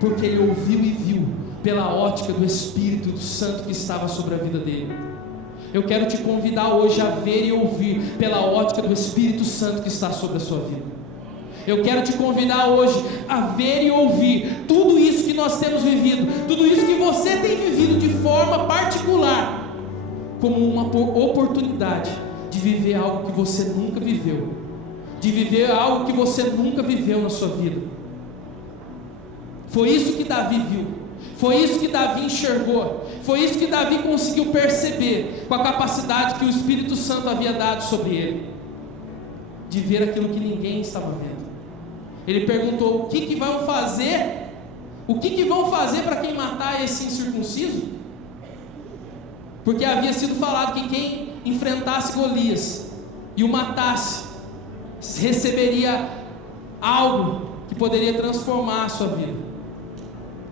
porque ele ouviu e viu pela ótica do Espírito Santo que estava sobre a vida dele. Eu quero te convidar hoje a ver e ouvir pela ótica do Espírito Santo que está sobre a sua vida. Eu quero te convidar hoje a ver e ouvir tudo isso que nós temos vivido, tudo isso que você tem vivido de forma particular, como uma oportunidade de viver algo que você nunca viveu, de viver algo que você nunca viveu na sua vida. Foi isso que Davi viu. Foi isso que Davi enxergou, foi isso que Davi conseguiu perceber, com a capacidade que o Espírito Santo havia dado sobre ele, de ver aquilo que ninguém estava vendo. Ele perguntou: o que vão fazer? O que vão fazer para quem matar esse incircunciso? Porque havia sido falado que quem enfrentasse Golias e o matasse, receberia algo que poderia transformar a sua vida.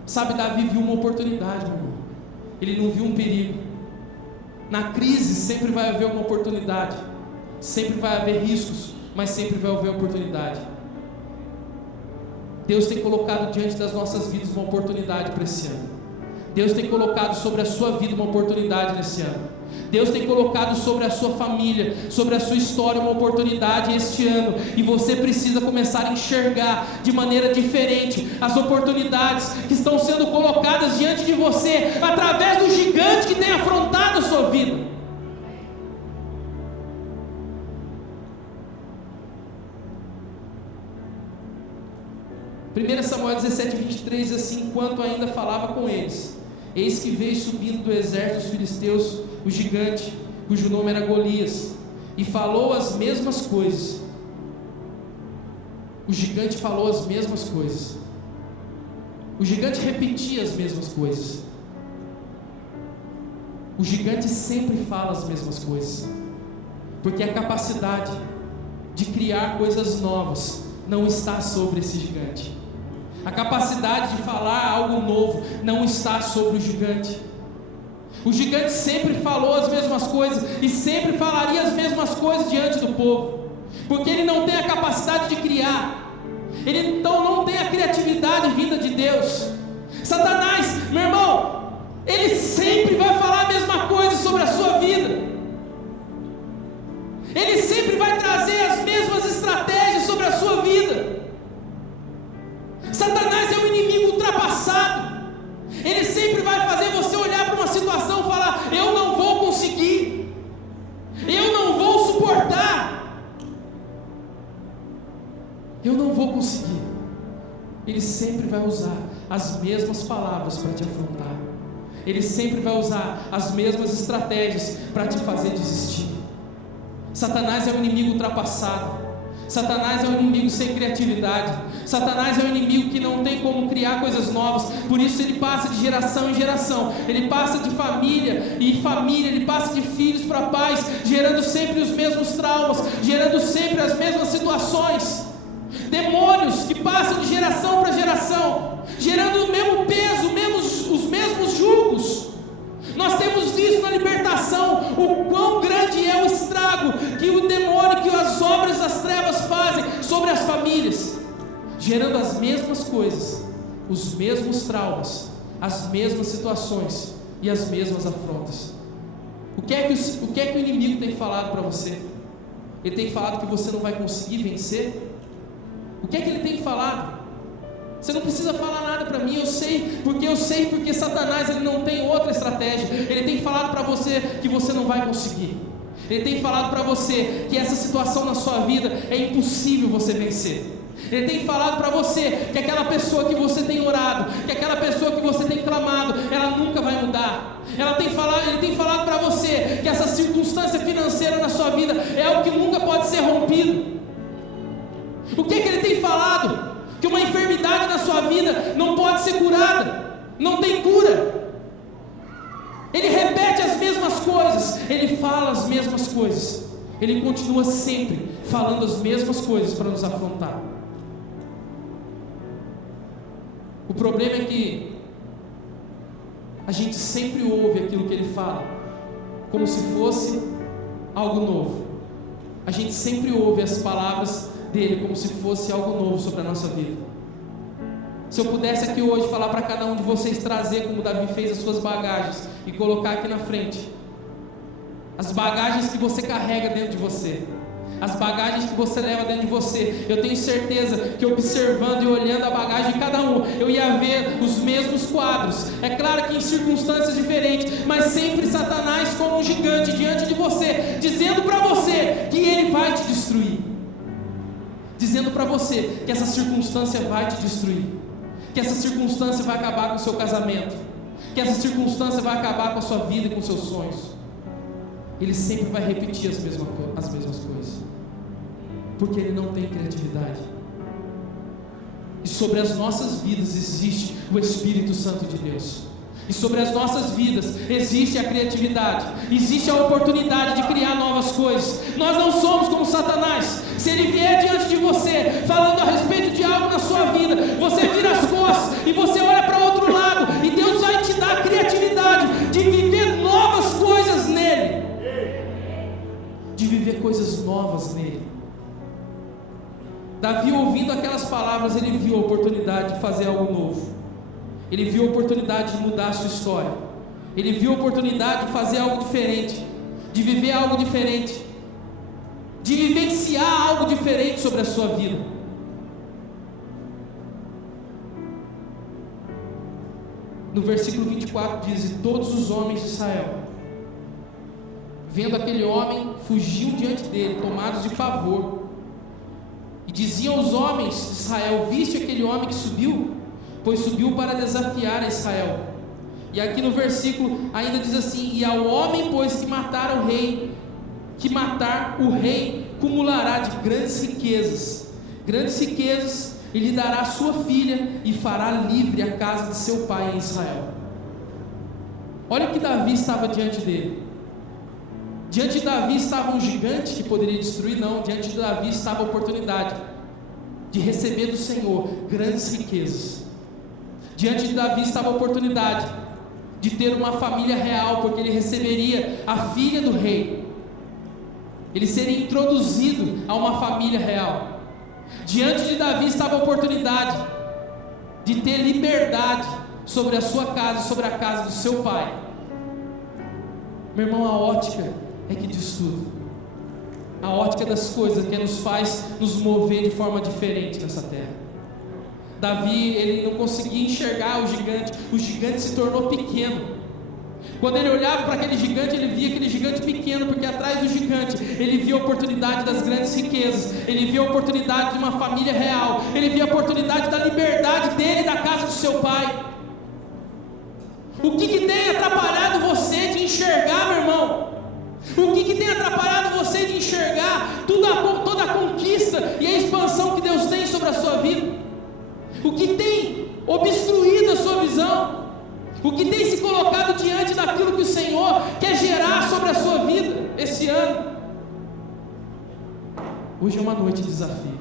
Sabe, Davi viu uma oportunidade, meu irmão. Ele não viu um perigo. Na crise sempre vai haver uma oportunidade, sempre vai haver riscos, mas sempre vai haver oportunidade. Deus tem colocado diante das nossas vidas uma oportunidade para esse ano. Deus tem colocado sobre a sua vida uma oportunidade nesse ano. Deus tem colocado sobre a sua família, sobre a sua história, uma oportunidade este ano, e você precisa começar a enxergar de maneira diferente as oportunidades que estão sendo colocadas diante de você, através do gigante que tem afrontado a sua vida. Primeiro Samuel 17:23 diz assim: enquanto ainda falava com eles, eis que veio subindo do exército dos filisteus o gigante, cujo nome era Golias, e falou as mesmas coisas. O gigante falou as mesmas coisas. O gigante repetia as mesmas coisas. O gigante sempre fala as mesmas coisas, porque a capacidade de criar coisas novas não está sobre esse gigante. A capacidade de falar algo novo não está sobre o gigante. O gigante sempre falou as mesmas coisas e sempre falaria as mesmas coisas diante do povo, porque ele não tem a capacidade de criar. Ele então não tem a criatividade vinda de Deus. Satanás, meu irmão, ele sempre vai falar a mesma coisa sobre a sua vida. Ele sempre vai trazer as mesmas estratégias sobre a sua vida. Satanás é um inimigo ultrapassado. Ele sempre vai fazer você olhar para uma situação e falar: eu não vou conseguir, eu não vou suportar, eu não vou conseguir. Ele sempre vai usar as mesmas palavras para te afrontar. Ele sempre vai usar as mesmas estratégias para te fazer desistir. Satanás é um inimigo ultrapassado. Satanás é um inimigo sem criatividade. Satanás é um inimigo que não tem como criar coisas novas. Por isso ele passa de geração em geração. Ele passa de família em família. Ele passa de filhos para pais, gerando sempre os mesmos traumas, gerando sempre as mesmas situações. Demônios que passam de geração para geração, gerando o mesmo peso, os mesmos julgos. Nós temos visto na libertação o quão grande é o estrago que o demônio, que as obras das trevas fazem sobre as famílias, gerando as mesmas coisas, os mesmos traumas, as mesmas situações e as mesmas afrontas. O que é que o inimigo tem falado para você? Ele tem falado que você não vai conseguir vencer? O que é que ele tem falado? Você não precisa falar nada para mim, eu sei porque Satanás ele não tem outra estratégia. Ele tem falado para você que você não vai conseguir. Ele tem falado para você que essa situação na sua vida é impossível você vencer. Ele tem falado para você que aquela pessoa que você tem orado, que aquela pessoa que você tem clamado, ela nunca vai mudar. Ele tem falado para você que essa circunstância financeira na sua vida é algo que nunca pode ser rompido. O que ele tem falado? Que uma enfermidade na sua vida não pode ser curada, não tem cura. Ele repete as mesmas coisas, ele fala as mesmas coisas, ele continua sempre falando as mesmas coisas para nos afrontar. O problema é que a gente sempre ouve aquilo que ele fala como se fosse algo novo. A gente sempre ouve as palavras dele como se fosse algo novo sobre a nossa vida. Se eu pudesse aqui hoje falar para cada um de vocês, trazer como Davi fez as suas bagagens e colocar aqui na frente, as bagagens que você carrega dentro de você, as bagagens que você leva dentro de você, eu tenho certeza que observando e olhando a bagagem de cada um, eu ia ver os mesmos quadros. É claro que em circunstâncias diferentes, mas sempre Satanás como um gigante diante de você, dizendo para você que ele vai te destruir, dizendo para você que essa circunstância vai te destruir, que essa circunstância vai acabar com o seu casamento, que essa circunstância vai acabar com a sua vida e com os seus sonhos. Ele sempre vai repetir as mesmas coisas, porque ele não tem criatividade. E sobre as nossas vidas existe o Espírito Santo de Deus. E sobre as nossas vidas existe a criatividade, existe a oportunidade de criar novas coisas. Nós não somos como Satanás. Se ele vier diante de você falando a respeito de algo na sua vida, você vira as costas e você olha para outro lado, e Deus vai te dar a criatividade de viver novas coisas nele, de viver coisas novas nele. Davi, ouvindo aquelas palavras, ele viu a oportunidade de fazer algo novo. Ele viu a oportunidade de mudar a sua história. Ele viu a oportunidade de fazer algo diferente. de viver algo diferente, de vivenciar algo diferente sobre a sua vida. No versículo 24 diz: e todos os homens de Israel, vendo aquele homem, fugiam diante dele, tomados de pavor, e diziam aos homens de Israel: viste aquele homem que subiu? Pois subiu para desafiar a Israel. E aqui no versículo ainda diz assim: e ao homem, pois, que matar o rei, cumulará de grandes riquezas, e lhe dará a sua filha, e fará livre a casa de seu pai em Israel. Olha o que Davi estava diante dele. Diante de Davi estava um gigante que poderia destruir? Não, diante de Davi estava a oportunidade de receber do Senhor grandes riquezas. Diante de Davi estava a oportunidade de ter uma família real, porque ele receberia a filha do rei. Ele seria introduzido a uma família real. Diante de Davi estava a oportunidade de ter liberdade sobre a sua casa, sobre a casa do seu pai. Meu irmão, a ótica é que diz tudo. A ótica das coisas que nos faz nos mover de forma diferente nessa terra. Davi, ele não conseguia enxergar o gigante se tornou pequeno. Quando ele olhava para aquele gigante, ele via aquele gigante pequeno, porque atrás do gigante ele via a oportunidade das grandes riquezas, ele via a oportunidade de uma família real, ele via a oportunidade da liberdade dele, da casa do seu pai. O que tem atrapalhado você de enxergar, meu irmão? O que tem atrapalhado você de enxergar toda a conquista e a expansão que Deus tem sobre a sua vida? O que tem obstruído a sua visão? O que tem se colocado diante daquilo que o Senhor quer gerar sobre a sua vida esse ano? Hoje é uma noite de desafio.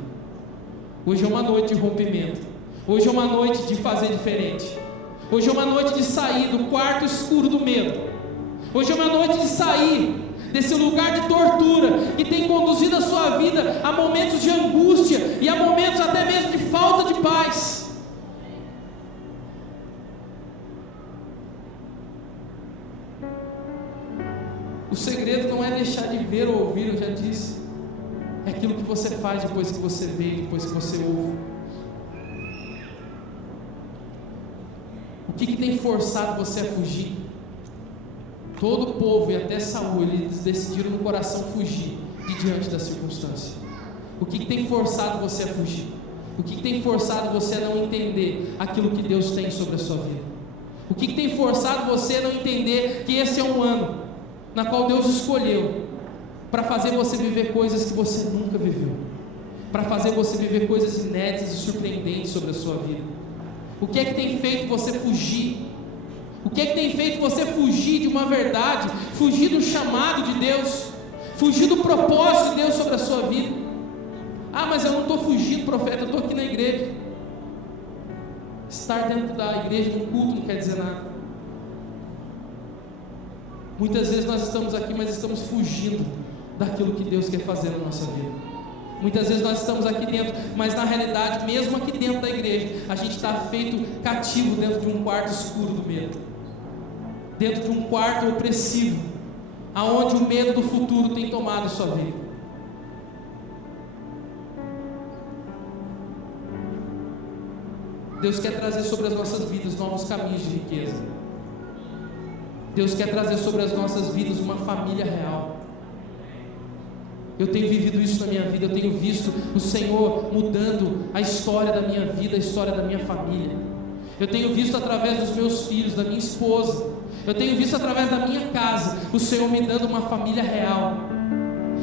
Hoje é uma noite de rompimento. Hoje é uma noite de fazer diferente. Hoje é uma noite de sair do quarto escuro do medo. Hoje é uma noite de sair desse lugar de tortura que tem conduzido a sua vida a momentos de angústia e a momentos até mesmo de falta de paz. O segredo não é deixar de ver ou ouvir, eu já disse. É aquilo que você faz depois que você vê, depois que você ouve. O que tem forçado você a fugir? Todo o povo e até Saul, eles decidiram no coração fugir de diante da circunstância. O que tem forçado você a fugir? O que tem forçado você a não entender aquilo que Deus tem sobre a sua vida? O que tem forçado você a não entender que esse é um ano na qual Deus escolheu para fazer você viver coisas que você nunca viveu, para fazer você viver coisas inéditas e surpreendentes sobre a sua vida? O que é que tem feito você fugir? O que é que tem feito você fugir de uma verdade, fugir do chamado de Deus, fugir do propósito de Deus sobre a sua vida? Ah, mas eu não estou fugindo, profeta, eu estou aqui na igreja. Estar dentro da igreja, no culto, não quer dizer nada. Muitas vezes nós estamos aqui, mas estamos fugindo daquilo que Deus quer fazer na nossa vida. Muitas vezes nós estamos aqui dentro, mas na realidade, mesmo aqui dentro da igreja, a gente está feito cativo dentro de um quarto escuro do medo, dentro de um quarto opressivo, aonde o medo do futuro tem tomado a sua vida. Deus quer trazer sobre as nossas vidas novos caminhos de riqueza. Deus quer trazer sobre as nossas vidas uma família real. Eu tenho vivido isso na minha vida, eu tenho visto o Senhor mudando a história da minha vida, a história da minha família. Eu tenho visto através dos meus filhos, da minha esposa, eu tenho visto através da minha casa, o Senhor me dando uma família real.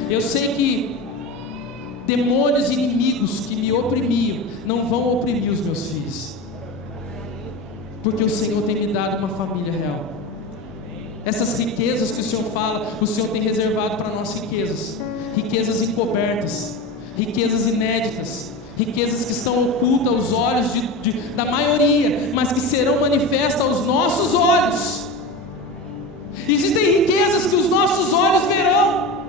Eu sei que demônios inimigos que me oprimiam não vão oprimir os meus filhos, porque o Senhor tem me dado uma família real. Essas riquezas que o Senhor fala, o Senhor tem reservado para nós riquezas encobertas, riquezas inéditas, riquezas que estão ocultas aos olhos da maioria, mas que serão manifestas aos nossos olhos. Existem riquezas que os nossos olhos verão,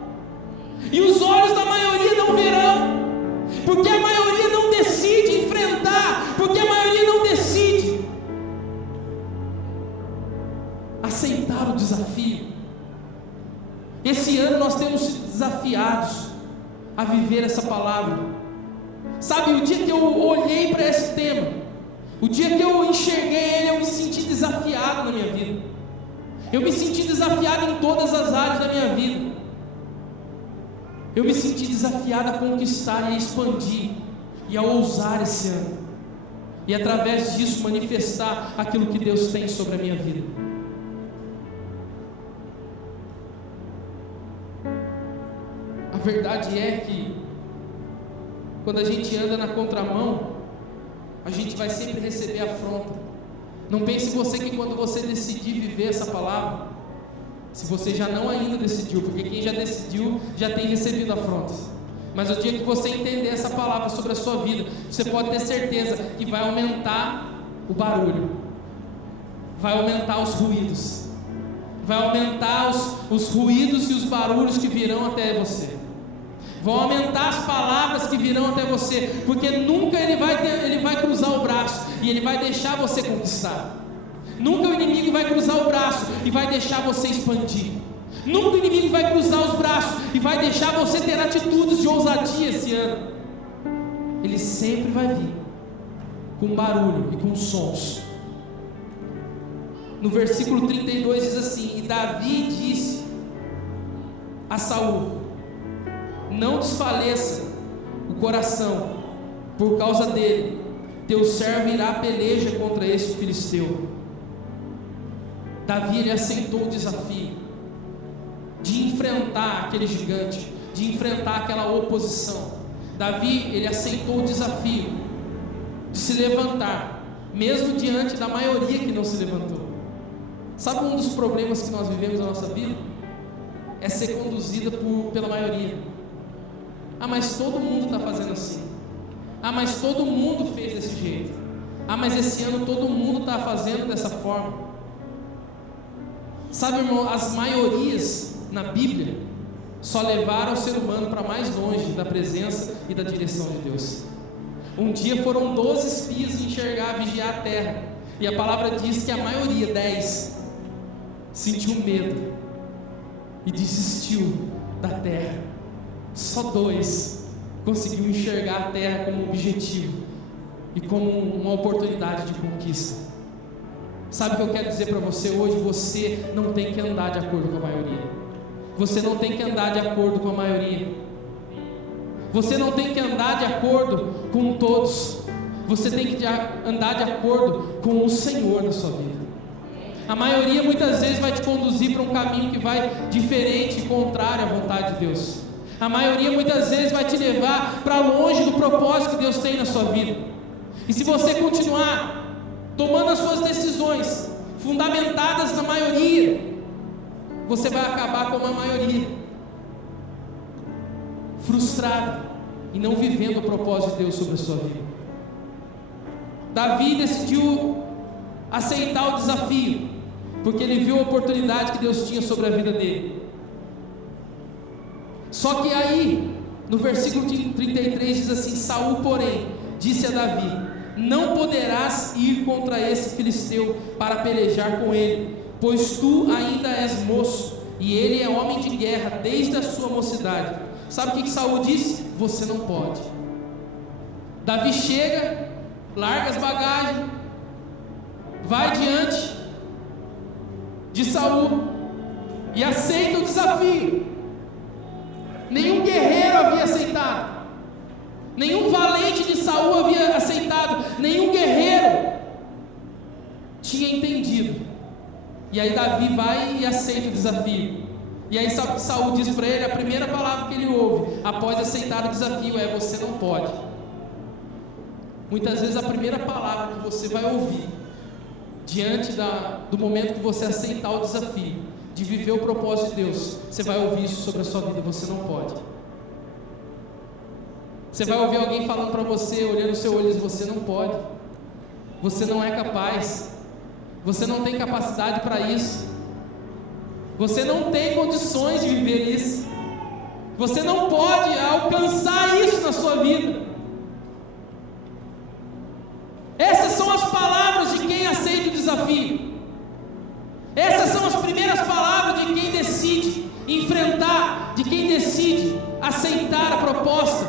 e os olhos da maioria não verão, porque a maioria não decide enfrentar, porque a maioria não decide aceitar o desafio. Esse ano nós temos sido desafiados a viver essa palavra. Sabe, o dia que eu olhei para esse tema, o dia que eu enxerguei ele, eu me senti desafiado na minha vida. Eu me senti desafiado em todas as áreas da minha vida. Eu me senti desafiado a conquistar e a expandir e a ousar esse ano, e através disso manifestar aquilo que Deus tem sobre a minha vida. A verdade é que quando a gente anda na contramão, a gente vai sempre receber afronta. Não pense você que quando você decidir viver essa palavra, se você já não ainda decidiu, porque quem já decidiu já tem recebido afrontas, mas o dia que você entender essa palavra sobre a sua vida, você pode ter certeza que vai aumentar o barulho, vai aumentar os ruídos, vai aumentar os ruídos e os barulhos que virão até você, vão aumentar as palavras que virão até você, porque nunca ele vai cruzar o braço e ele vai deixar você conquistar. Nunca o inimigo vai cruzar o braço e vai deixar você expandir. Nunca o inimigo vai cruzar os braços e vai deixar você ter atitudes de ousadia esse ano. Ele sempre vai vir com barulho e com sons. No versículo 32 diz assim: e Davi disse a Saul: não desfaleça o coração por causa dele, teu servo irá à peleja contra este filisteu. Davi, ele aceitou o desafio de enfrentar aquele gigante, de enfrentar aquela oposição. Davi, ele aceitou o desafio de se levantar, mesmo diante da maioria que não se levantou. Sabe um dos problemas que nós vivemos na nossa vida? É ser conduzida pela maioria. Ah, mas todo mundo está fazendo assim. Ah, mas todo mundo fez desse jeito. Ah, mas esse ano todo mundo está fazendo dessa forma. Sabe, irmão, as maiorias na Bíblia só levaram o ser humano para mais longe da presença e da direção de Deus. Um dia foram 12 espias enxergar, vigiar a terra, e a palavra diz que a maioria, 10, sentiu medo e desistiu da terra. Só 2 conseguiu enxergar a terra como objetivo e como uma oportunidade de conquista. Sabe o que eu quero dizer para você hoje? Você não tem que andar de acordo com a maioria. Você não tem que andar de acordo com a maioria. Você não tem que andar de acordo com todos. Você tem que andar de acordo com o Senhor na sua vida. A maioria muitas vezes vai te conduzir para um caminho que vai diferente e contrário à vontade de Deus. A maioria muitas vezes vai te levar para longe do propósito que Deus tem na sua vida. E se você continuar tomando as suas decisões fundamentadas na maioria, você vai acabar como a maioria, frustrado e não vivendo o propósito de Deus sobre a sua vida. Davi decidiu aceitar o desafio, porque ele viu a oportunidade que Deus tinha sobre a vida dele. Só que aí, no versículo 33 diz assim: Saul, porém, disse a Davi: não poderás ir contra esse filisteu para pelejar com ele, pois tu ainda és moço, e ele é homem de guerra desde a sua mocidade. Sabe o que Saul disse? Você não pode. Davi chega, larga as bagagens, vai diante de Saul e aceita o desafio. Nenhum guerreiro havia aceitado, nenhum valente de Saul havia aceitado, nenhum guerreiro tinha entendido. E aí Davi vai e aceita o desafio. E aí Saul diz para ele, a primeira palavra que ele ouve após aceitar o desafio é: você não pode. Muitas vezes a primeira palavra que você vai ouvir diante do momento que você aceitar o desafio de viver o propósito de Deus, você vai ouvir isso sobre a sua vida: você não pode. Você vai ouvir alguém falando para você, olhando no seu olho, e diz: você não pode, você não é capaz, você não tem capacidade para isso, você não tem condições de viver isso, você não pode alcançar isso na sua vida. Essas são as palavras de quem aceita o desafio. Essas são as primeiras palavras de quem decide enfrentar aceitar a proposta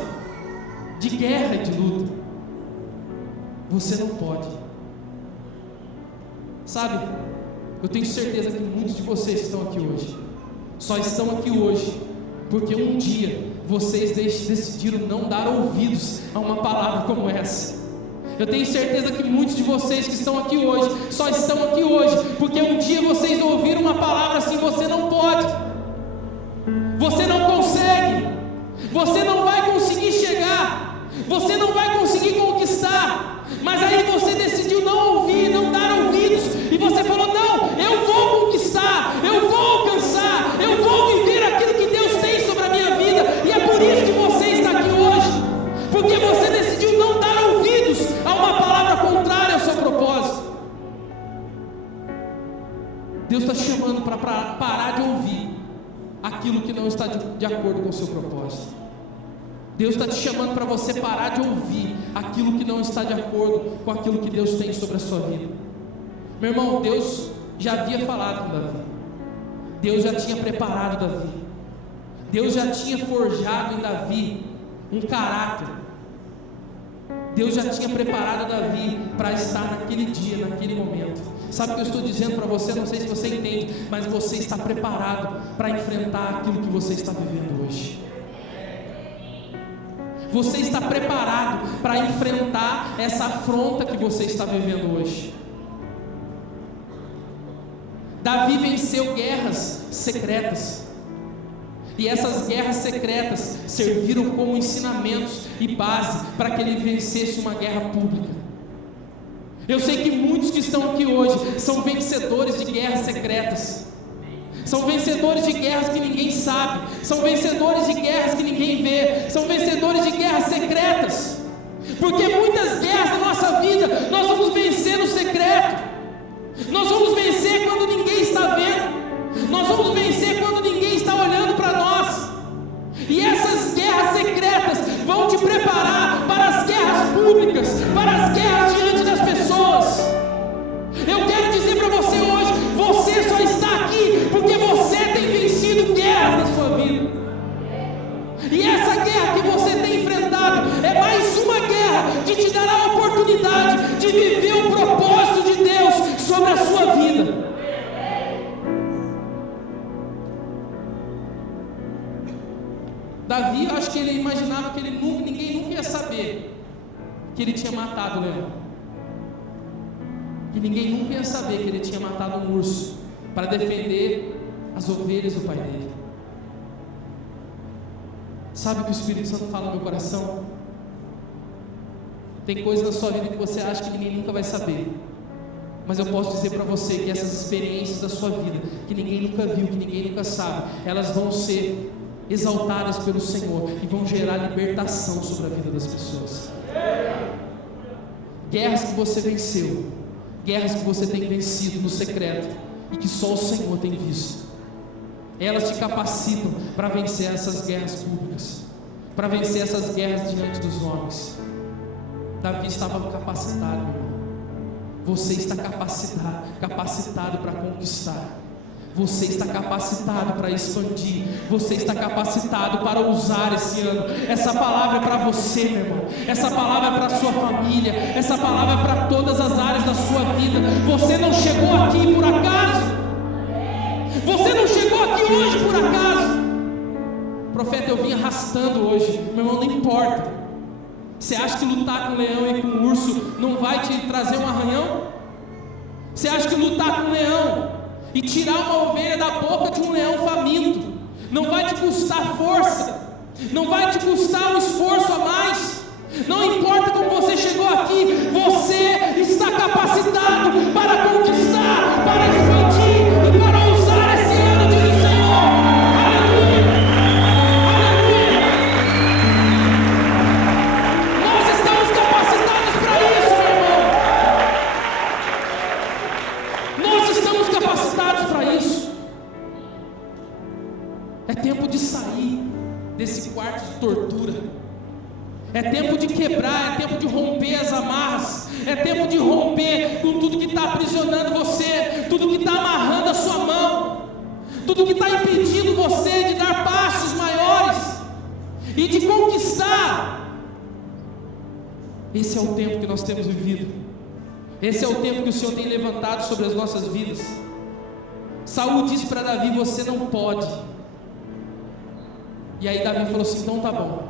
de guerra e de luta. Você não pode. Sabe, eu tenho certeza que muitos de vocês estão aqui hoje, só estão aqui hoje porque um dia vocês decidiram não dar ouvidos a uma palavra como essa. Eu tenho certeza que muitos de vocês que estão aqui hoje, só estão aqui hoje porque um dia vocês ouviram uma palavra assim: você não pode, você não consegue, você não vai conseguir chegar, você não vai conseguir conquistar. Mas aí você decidiu não ouvir, não dar ouvidos, e você falou: não, eu vou conquistar, eu vou alcançar, eu vou viver aquilo que Deus tem sobre a minha vida. E é por isso que você está aqui hoje, porque você decidiu não dar ouvidos a uma palavra contrária ao seu propósito. Deus está te chamando para parar de ouvir aquilo que não está de acordo com o seu propósito. Deus está te chamando para você parar de ouvir aquilo que não está de acordo com aquilo que Deus tem sobre a sua vida. Meu irmão, Deus já havia falado com Davi, Deus já tinha preparado Davi, Deus já tinha forjado em Davi um caráter, Deus já tinha preparado Davi para estar naquele dia, naquele momento. Sabe o que eu estou dizendo para você? Não sei se você entende, mas você está preparado para enfrentar aquilo que você está vivendo hoje. Você está preparado para enfrentar essa afronta que você está vivendo hoje. Davi venceu guerras secretas, e essas guerras secretas serviram como ensinamentos e base para que ele vencesse uma guerra pública. Eu sei que muitos que estão aqui hoje são vencedores de guerras secretas, são vencedores de guerras que ninguém sabe, são vencedores de guerras que ninguém vê, são vencedores de guerras secretas, porque muitas guerras na nossa vida nós vamos vencer no secreto, nós vamos vencer quando ninguém está vendo, nós vamos vencer quando ninguém está olhando para nós, e essas guerras secretas vão te preparar para as guerras públicas, para as guerras diante das pessoas. Eu quero dizer para você hoje, você só está aqui porque você tem vencido guerras na sua vida. E essa guerra que você tem enfrentado é mais uma guerra que te dará a oportunidade de viver o propósito de Deus sobre a sua vida. Davi, eu acho que ele imaginava que ninguém nunca ia saber que ele tinha matado o leão, que ninguém nunca ia saber que ele tinha matado um urso para defender as ovelhas do pai dele. Sabe o que o Espírito Santo fala no meu coração? Tem coisas na sua vida que você acha que ninguém nunca vai saber, mas eu posso dizer para você que essas experiências da sua vida, que ninguém nunca viu, que ninguém nunca sabe, elas vão ser exaltadas pelo Senhor e vão gerar libertação sobre a vida das pessoas. Guerras que você venceu, guerras que você tem vencido no secreto e que só o Senhor tem visto, elas te capacitam para vencer essas guerras públicas, para vencer essas guerras diante dos homens. Davi estava capacitado, meu irmão. Você está capacitado para conquistar. Você está capacitado para expandir. Você está capacitado para usar esse ano. Essa palavra é para você, meu irmão. Essa palavra é para a sua família. Essa palavra é para todas as áreas da sua vida. Você não chegou aqui por acaso. Você não chegou aqui hoje por acaso. Profeta, eu vim arrastando hoje. Meu irmão, não importa. Você acha que lutar com leão e com urso não vai te trazer um arranhão? Você acha que lutar com leão e tirar uma ovelha da boca de um leão faminto não vai te custar força, não vai te custar um esforço a mais? Não importa como você chegou aqui, você está capacitado para conquistar, para expandir e para usar esse ano, diz o Senhor. Aleluia, aleluia. Nós estamos capacitados para isso, meu irmão. Nós estamos capacitados para isso. É tempo de sair desse quarto de tortura. É tempo de quebrar, é tempo de romper as amarras, é tempo de romper com tudo que está aprisionando você, tudo que está amarrando a sua mão, tudo que está impedindo você de dar passos maiores. e de conquistar. Esse é o tempo que nós temos vivido. Esse é o tempo que o Senhor tem levantado sobre as nossas vidas. Saul disse para Davi: você não pode. E aí Davi falou assim: então tá bom,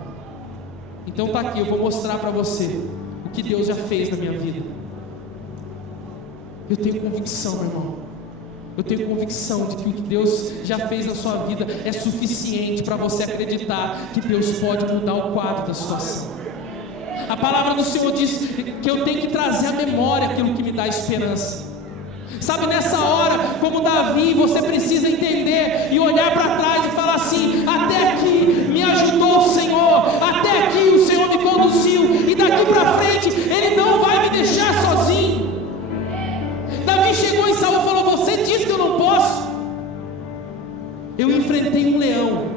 então tá aqui, eu vou mostrar para você o que Deus já fez na minha vida. Eu tenho convicção, meu irmão, eu tenho convicção de que o que Deus já fez na sua vida é suficiente para você acreditar que Deus pode mudar o quadro da situação. A palavra do Senhor diz que eu tenho que trazer à memória aquilo que me dá esperança. Sabe, nessa hora, como Davi, você precisa entender e olhar para trás e falar assim: até aqui me ajudou o Senhor, até aqui o Senhor me conduziu, e daqui para frente Ele não vai me deixar sozinho. Davi chegou em Saul e falou: você disse que eu não posso. Eu enfrentei um leão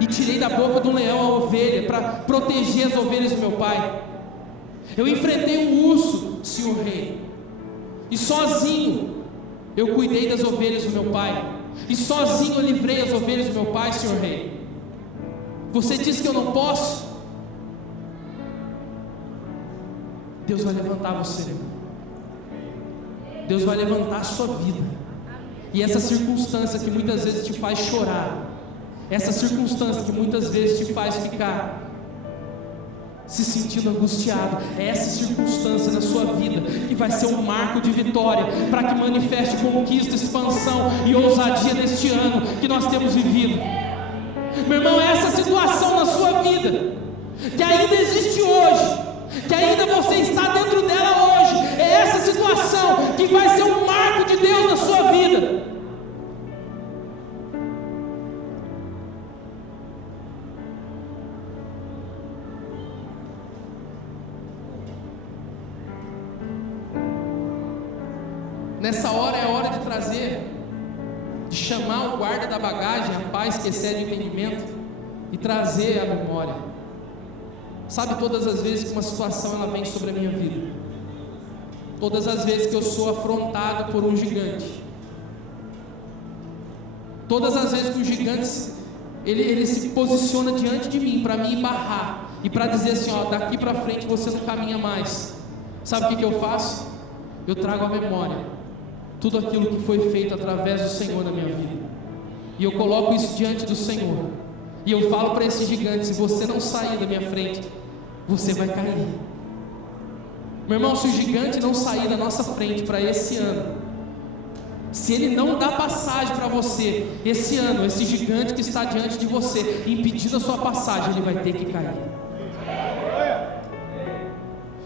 e tirei da boca do leão a ovelha para proteger as ovelhas do meu pai. Eu enfrentei um urso, senhor rei, e sozinho eu cuidei das ovelhas do meu pai, e sozinho eu livrei as ovelhas do meu pai, senhor rei. Você disse que eu não posso. Deus vai levantar você, Deus vai levantar a sua vida. E essa circunstância que muitas vezes te faz chorar, essa circunstância que muitas vezes te faz ficar se sentindo angustiado, é essa circunstância na sua vida que vai ser um marco de vitória para que manifeste conquista, expansão e ousadia neste ano que nós temos vivido. Meu irmão, é essa situação na sua vida que ainda existe hoje, que ainda você está dentro dela hoje, é essa situação que vai ser um marco de Deus na sua vida. Nessa hora é a hora de trazer, de chamar o guarda da bagagem, a paz que excede o entendimento, e trazer a memória. Sabe, todas as vezes que uma situação ela vem sobre a minha vida, todas as vezes que eu sou afrontado por um gigante, todas as vezes que o gigante ele se posiciona diante de mim para me barrar e para dizer assim: ó, daqui para frente você não caminha mais. Sabe o que eu faço? Eu trago a memória tudo aquilo que foi feito através do Senhor na minha vida, e eu coloco isso diante do Senhor, e eu falo para esse gigante: se você não sair da minha frente, você vai cair. Meu irmão, se o gigante não sair da nossa frente para esse ano, se ele não dá passagem para você esse ano, esse gigante que está diante de você, impedindo a sua passagem, ele vai ter que cair.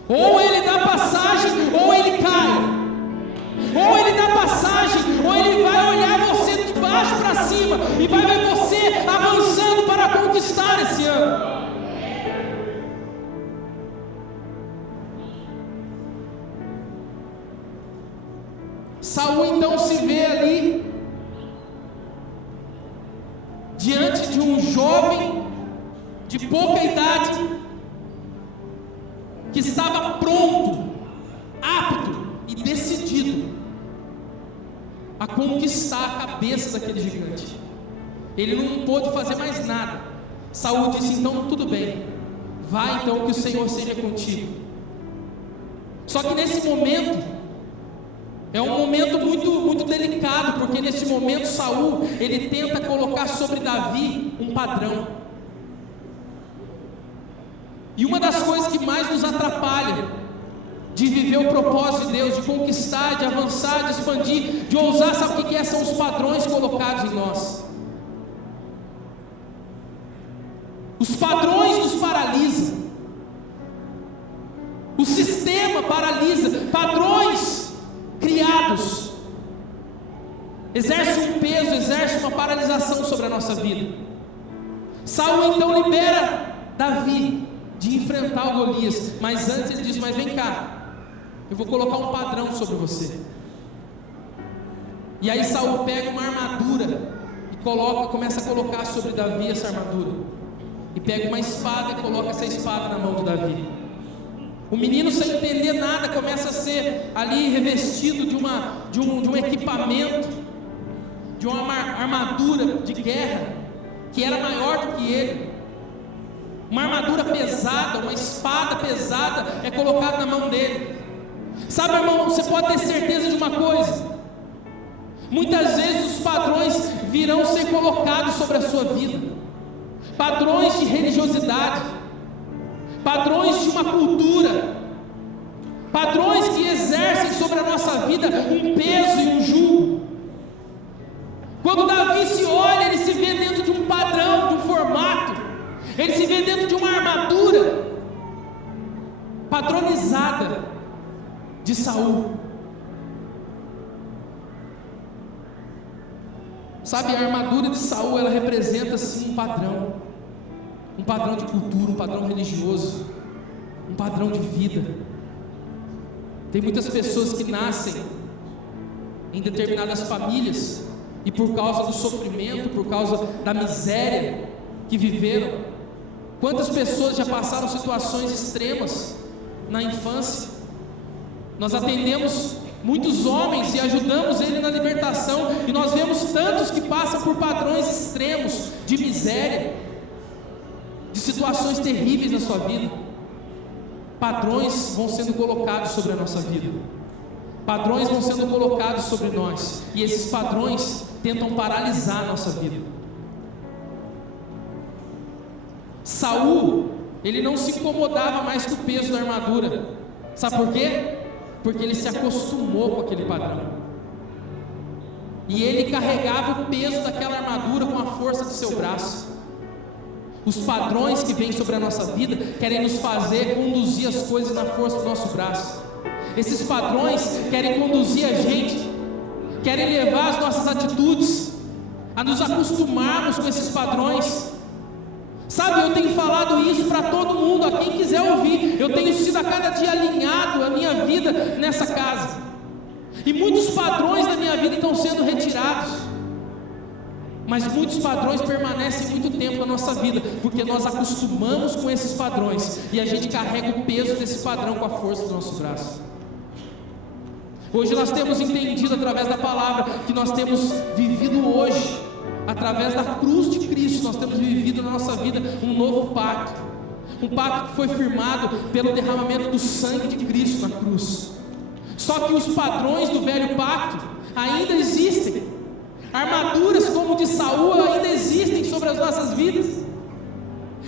Ou ele dá passagem, ou ele cai. Ou ele dá passagem, ou ele vai olhar você de baixo para cima e vai ver você avançando para conquistar esse ano. Saul então se vê ali diante de um jovem de pouca idade que estava pronto, apto e decidido a conquistar a cabeça daquele gigante. Ele não pôde fazer mais nada. Saul disse: então tudo bem, vai então, que o Senhor seja contigo. Só que nesse momento é um momento muito delicado, porque nesse momento Saul ele tenta colocar sobre Davi um padrão. E uma das coisas que mais nos atrapalha de viver o propósito de Deus, de conquistar, de avançar, de expandir, de ousar, sabe o que é? São os padrões colocados em nós. Os padrões nos paralisam, o sistema paralisa, padrões criados exerce um peso, exerce uma paralisação sobre a nossa vida. Saul então libera Davi de enfrentar o Golias, mas antes ele diz: mas vem cá, eu vou colocar um padrão sobre você. E aí Saul pega uma armadura e começa a colocar sobre Davi essa armadura, e pega uma espada e coloca essa espada na mão de Davi. O menino, sem entender nada, começa a ser ali revestido de um equipamento, de uma armadura de guerra que era maior do que ele. uma armadura pesada, uma espada pesada é colocada na mão dele. Sabe, irmão, você pode ter certeza de uma coisa: muitas vezes os padrões virão ser colocados sobre a sua vida, padrões de religiosidade, padrões de uma cultura, padrões que exercem sobre a nossa vida um peso e um jugo. Quando Davi se olha, ele se vê dentro de um padrão, de um formato, ele se vê dentro de uma armadura padronizada de Saul. Sabe, a armadura de Saul, ela representa sim um padrão de cultura, um padrão religioso, um padrão de vida. Tem muitas pessoas que nascem em determinadas famílias e por causa do sofrimento, por causa da miséria que viveram. Quantas pessoas já passaram situações extremas na infância? Nós atendemos muitos homens e ajudamos eles na libertação, e nós vemos tantos que passam por padrões extremos de miséria, de situações terríveis na sua vida. Padrões vão sendo colocados sobre a nossa vida, padrões vão sendo colocados sobre nós, e esses padrões tentam paralisar a nossa vida. Saul, ele não se incomodava mais com o peso da armadura. Sabe por quê? Porque ele se acostumou com aquele padrão, e ele carregava o peso daquela armadura com a força do seu braço. Os padrões que vêm sobre a nossa vida querem nos fazer conduzir as coisas na força do nosso braço. Esses padrões querem conduzir a gente, querem levar as nossas atitudes a nos acostumarmos com esses padrões. Sabe, eu tenho falado isso para todo mundo, a quem quiser ouvir. Eu tenho sido a cada dia alinhado a minha vida nessa casa, e muitos padrões da minha vida estão sendo retirados, mas muitos padrões permanecem muito tempo na nossa vida, porque nós acostumamos com esses padrões, e a gente carrega o peso desse padrão com a força do nosso braço. Hoje nós temos entendido através da palavra que nós temos vivido hoje, através da cruz de Cristo, nós temos vivido na nossa vida um novo pacto, um pacto que foi firmado pelo derramamento do sangue de Cristo na cruz. Só que os padrões do velho pacto ainda existem, armaduras como de Saul ainda existem sobre as nossas vidas,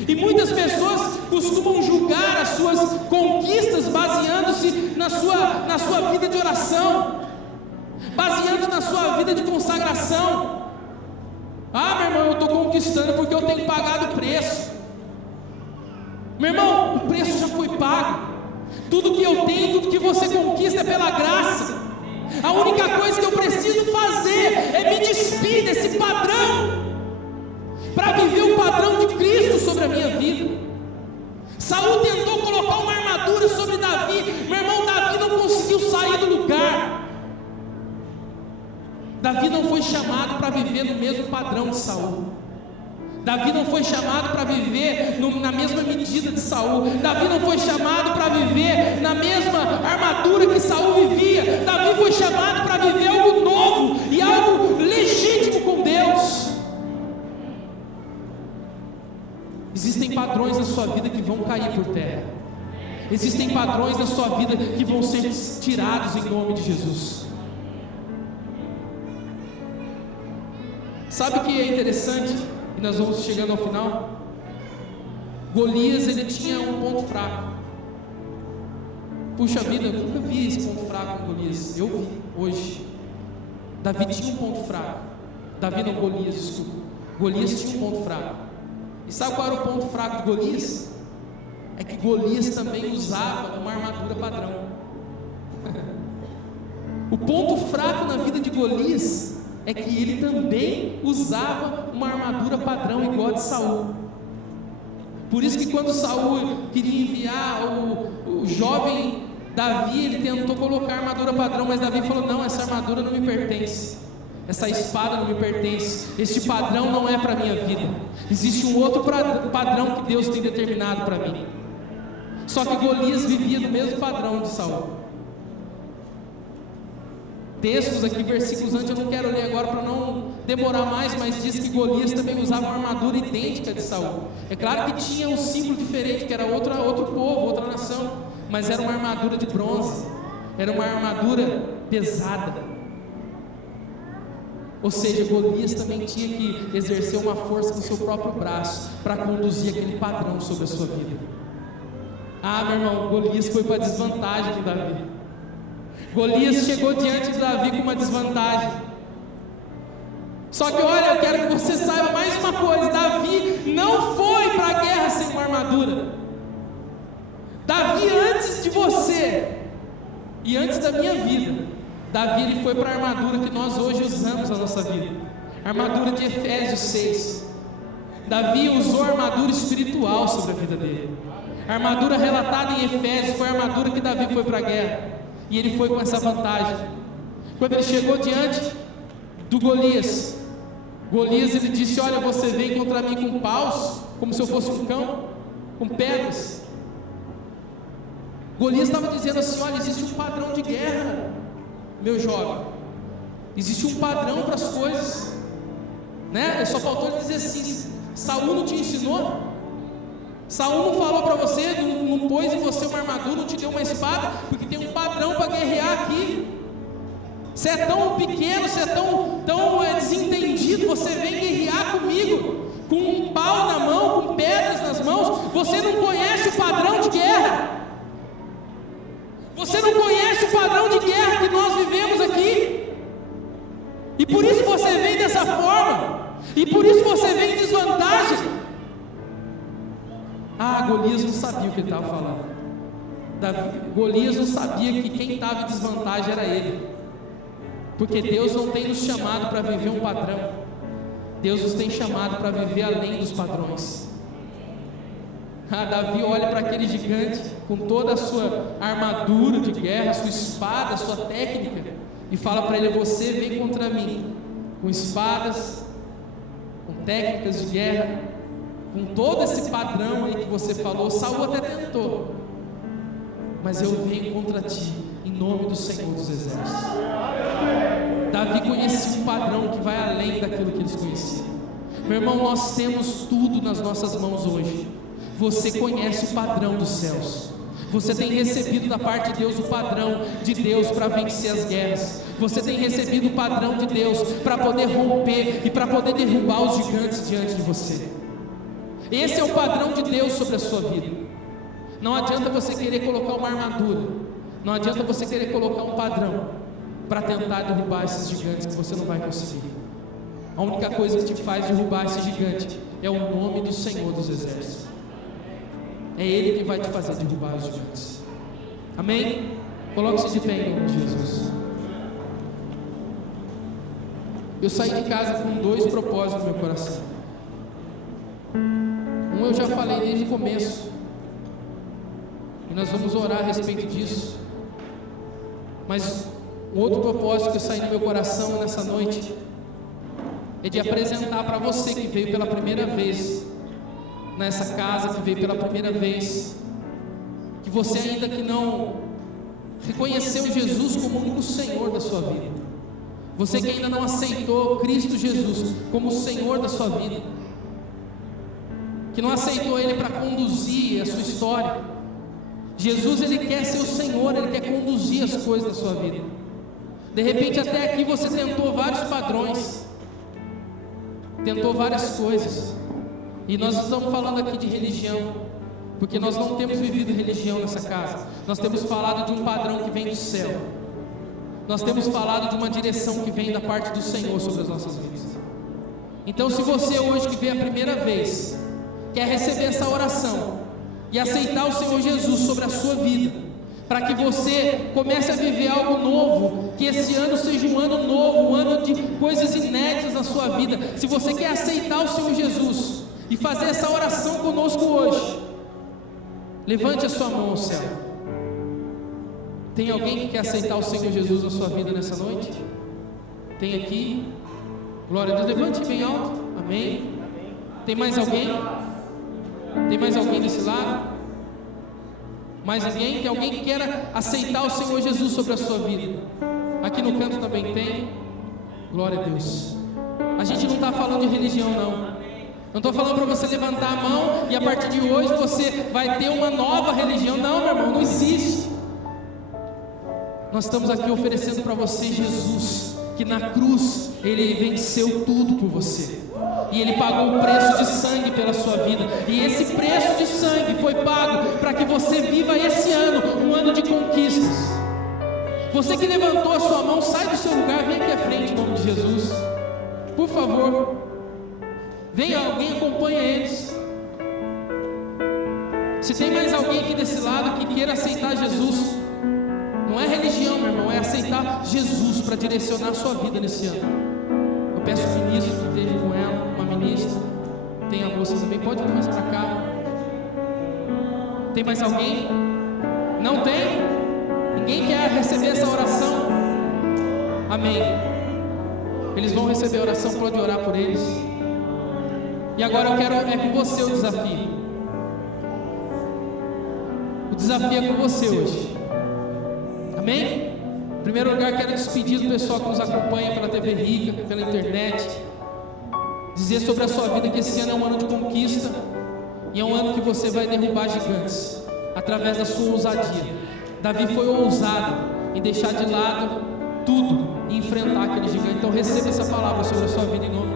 e muitas pessoas costumam julgar as suas conquistas baseando-se na sua vida de oração, baseando na sua vida de consagração. Ah, meu irmão, eu estou conquistando porque eu tenho pagado o preço. Meu irmão, o preço já foi pago. Tudo que eu tenho, tudo que você conquista é pela graça. A única coisa que eu preciso fazer é me despir desse padrão, para viver o padrão de Cristo sobre a minha vida. Saul tentou colocar uma armadura sobre Davi. Meu irmão, Davi não conseguiu sair do lugar. Davi não foi chamado para viver no mesmo padrão de Saul. Davi não foi chamado para viver na mesma medida de Saul. Davi não foi chamado para viver na mesma armadura que Saul vivia. Davi foi chamado para viver algo novo e algo legítimo com Deus. Existem padrões na sua vida que vão cair por terra. Existem padrões na sua vida que vão ser tirados em nome de Jesus. Sabe o que é interessante? E nós vamos chegando ao final. Golias, ele tinha um ponto fraco. Puxa vida, eu nunca vi esse ponto fraco em Golias. Eu vi hoje. Davi tinha um ponto fraco. Davi não, Golias, desculpa. Golias tinha um ponto fraco. E sabe qual era o ponto fraco de Golias? É que Golias também usava uma armadura padrão. O ponto fraco na vida de Golias é que ele também usava uma armadura padrão igual a de Saul. Por isso que quando Saul queria enviar o jovem Davi, ele tentou colocar a armadura padrão, mas Davi falou: não, essa armadura não me pertence, essa espada não me pertence, este padrão não é para a minha vida. Existe um outro padrão que Deus tem determinado para mim. Só que Golias vivia no mesmo padrão de Saul. Textos aqui, versículos antes, eu não quero ler agora para não demorar mais, mas diz que Golias também usava uma armadura idêntica de Saul. É claro que tinha um símbolo diferente, que era outro povo, outra nação, mas era uma armadura de bronze, era uma armadura pesada. Ou seja, Golias também tinha que exercer uma força com o seu próprio braço para conduzir aquele padrão sobre a sua vida. Ah, meu irmão, Golias foi para a desvantagem de Davi. Golias chegou diante de Davi com uma desvantagem. Só que olha, eu quero que você saiba mais uma coisa: Davi não foi para a guerra sem uma armadura. Davi, antes de você e antes da minha vida, Davi ele foi para a armadura que nós hoje usamos na nossa vida, a armadura de Efésios 6. Davi usou a armadura espiritual sobre a vida dele. A armadura relatada em Efésios foi a armadura que Davi foi para a guerra, e ele foi com essa vantagem. Quando ele chegou diante do Golias, ele disse: olha, você vem contra mim com paus, como se eu fosse um cão, com pedras. Golias estava dizendo assim: olha, existe um padrão de guerra, meu jovem, existe um padrão para as coisas, né? Só faltou ele dizer assim: Saul não te ensinou? Saul não falou para você, não pôs em você uma armadura, não te deu uma espada, porque tem um padrão para guerrear aqui. Você é tão pequeno, você é tão desentendido, você vem guerrear comigo, com um pau na mão, com pedras nas mãos, você não conhece o padrão de guerra, você não conhece o padrão de guerra que nós vivemos aqui, e por isso você vem dessa forma, e por isso você vem em desvantagem. Ah, Golias não sabia o que ele estava falando. Golias não sabia que quem estava em desvantagem era ele, porque Deus não tem nos chamado para viver um padrão, Deus nos tem chamado para viver além dos padrões. Davi olha para aquele gigante com toda a sua armadura de guerra, sua espada, sua técnica, e fala para ele: você vem contra mim com espadas, com técnicas de guerra, com todo esse padrão aí que você falou. Saul até tentou, mas eu venho contra ti em nome do Senhor dos Exércitos. Davi conhecia um padrão que vai além daquilo que eles conheciam. Meu irmão, nós temos tudo nas nossas mãos hoje. Você conhece o padrão dos céus, você tem recebido da parte de Deus o padrão de Deus para vencer as guerras, você tem recebido o padrão de Deus para poder romper e para poder derrubar os gigantes diante de você. Esse é o padrão de Deus sobre a sua vida. Não adianta você querer colocar uma armadura, não adianta você querer colocar um padrão para tentar derrubar esses gigantes, que você não vai conseguir. A única coisa que te faz derrubar esse gigante é o nome do Senhor dos Exércitos. É Ele que vai te fazer derrubar os gigantes. Amém? Coloque-se de pé em nome de Jesus. Eu saí de casa com 2 propósitos no meu coração. Um eu já falei desde o começo, e nós vamos orar a respeito disso. Mas um outro propósito que eu saí no meu coração nessa noite é de apresentar para você que veio pela primeira vez nessa casa, que veio pela primeira vez, que você ainda que não reconheceu Jesus como o único Senhor da sua vida, você que ainda não aceitou Cristo Jesus como o Senhor da sua vida, que não aceitou Ele para conduzir a sua história. Jesus, Ele quer ser o Senhor, Ele quer conduzir as coisas da sua vida. De repente até aqui você tentou vários padrões, tentou várias coisas, e nós estamos falando aqui de religião, porque nós não temos vivido religião nessa casa. Nós temos falado de um padrão que vem do céu, nós temos falado de uma direção que vem da parte do Senhor sobre as nossas vidas. Então, se você hoje que veio a primeira vez quer receber essa oração e aceitar o Senhor Jesus sobre a sua vida, para que você comece a viver algo novo, que esse ano seja um ano novo, um ano de coisas inéditas na sua vida, se você quer aceitar o Senhor Jesus e fazer essa oração conosco hoje, levante a sua mão ao céu. Tem alguém que quer aceitar o Senhor Jesus na sua vida nessa noite? Tem aqui? Glória a Deus, levante bem alto. Amém. Tem mais alguém? Tem mais alguém desse lado? Mais alguém? Tem alguém que queira aceitar o Senhor Jesus sobre a sua vida? Aqui no canto também tem. Glória a Deus. A gente não está falando de religião, não. Não estou falando para você levantar a mão e a partir de hoje você vai ter uma nova religião. Não, meu irmão, não existe. Nós estamos aqui oferecendo para você Jesus, que na cruz Ele venceu tudo por você. E Ele pagou o preço de sangue pela sua vida. E esse preço de sangue foi pago para que você viva esse ano, um ano de conquistas. Você que levantou a sua mão, sai do seu lugar, vem aqui à frente em nome de Jesus. Por favor, venha alguém, acompanha eles. Se tem mais alguém aqui desse lado que queira aceitar Jesus, não é religião, meu irmão, é aceitar Jesus para direcionar a sua vida nesse ano. Eu peço ao ministro que esteja com ela, uma ministra, tem a moça também, pode vir mais para cá. Tem mais alguém? Não tem? Ninguém quer receber essa oração? Amém. Eles vão receber a oração, pode orar por eles. E agora eu quero, é com você o desafio. O desafio é com você hoje. Amém? Em primeiro lugar, quero despedir do pessoal que nos acompanha pela TV Rica, pela internet. Dizer sobre a sua vida que esse ano é um ano de conquista. E é um ano que você vai derrubar gigantes através da sua ousadia. Davi foi ousado em deixar de lado tudo e enfrentar aquele gigante. Então receba essa palavra sobre a sua vida em nome de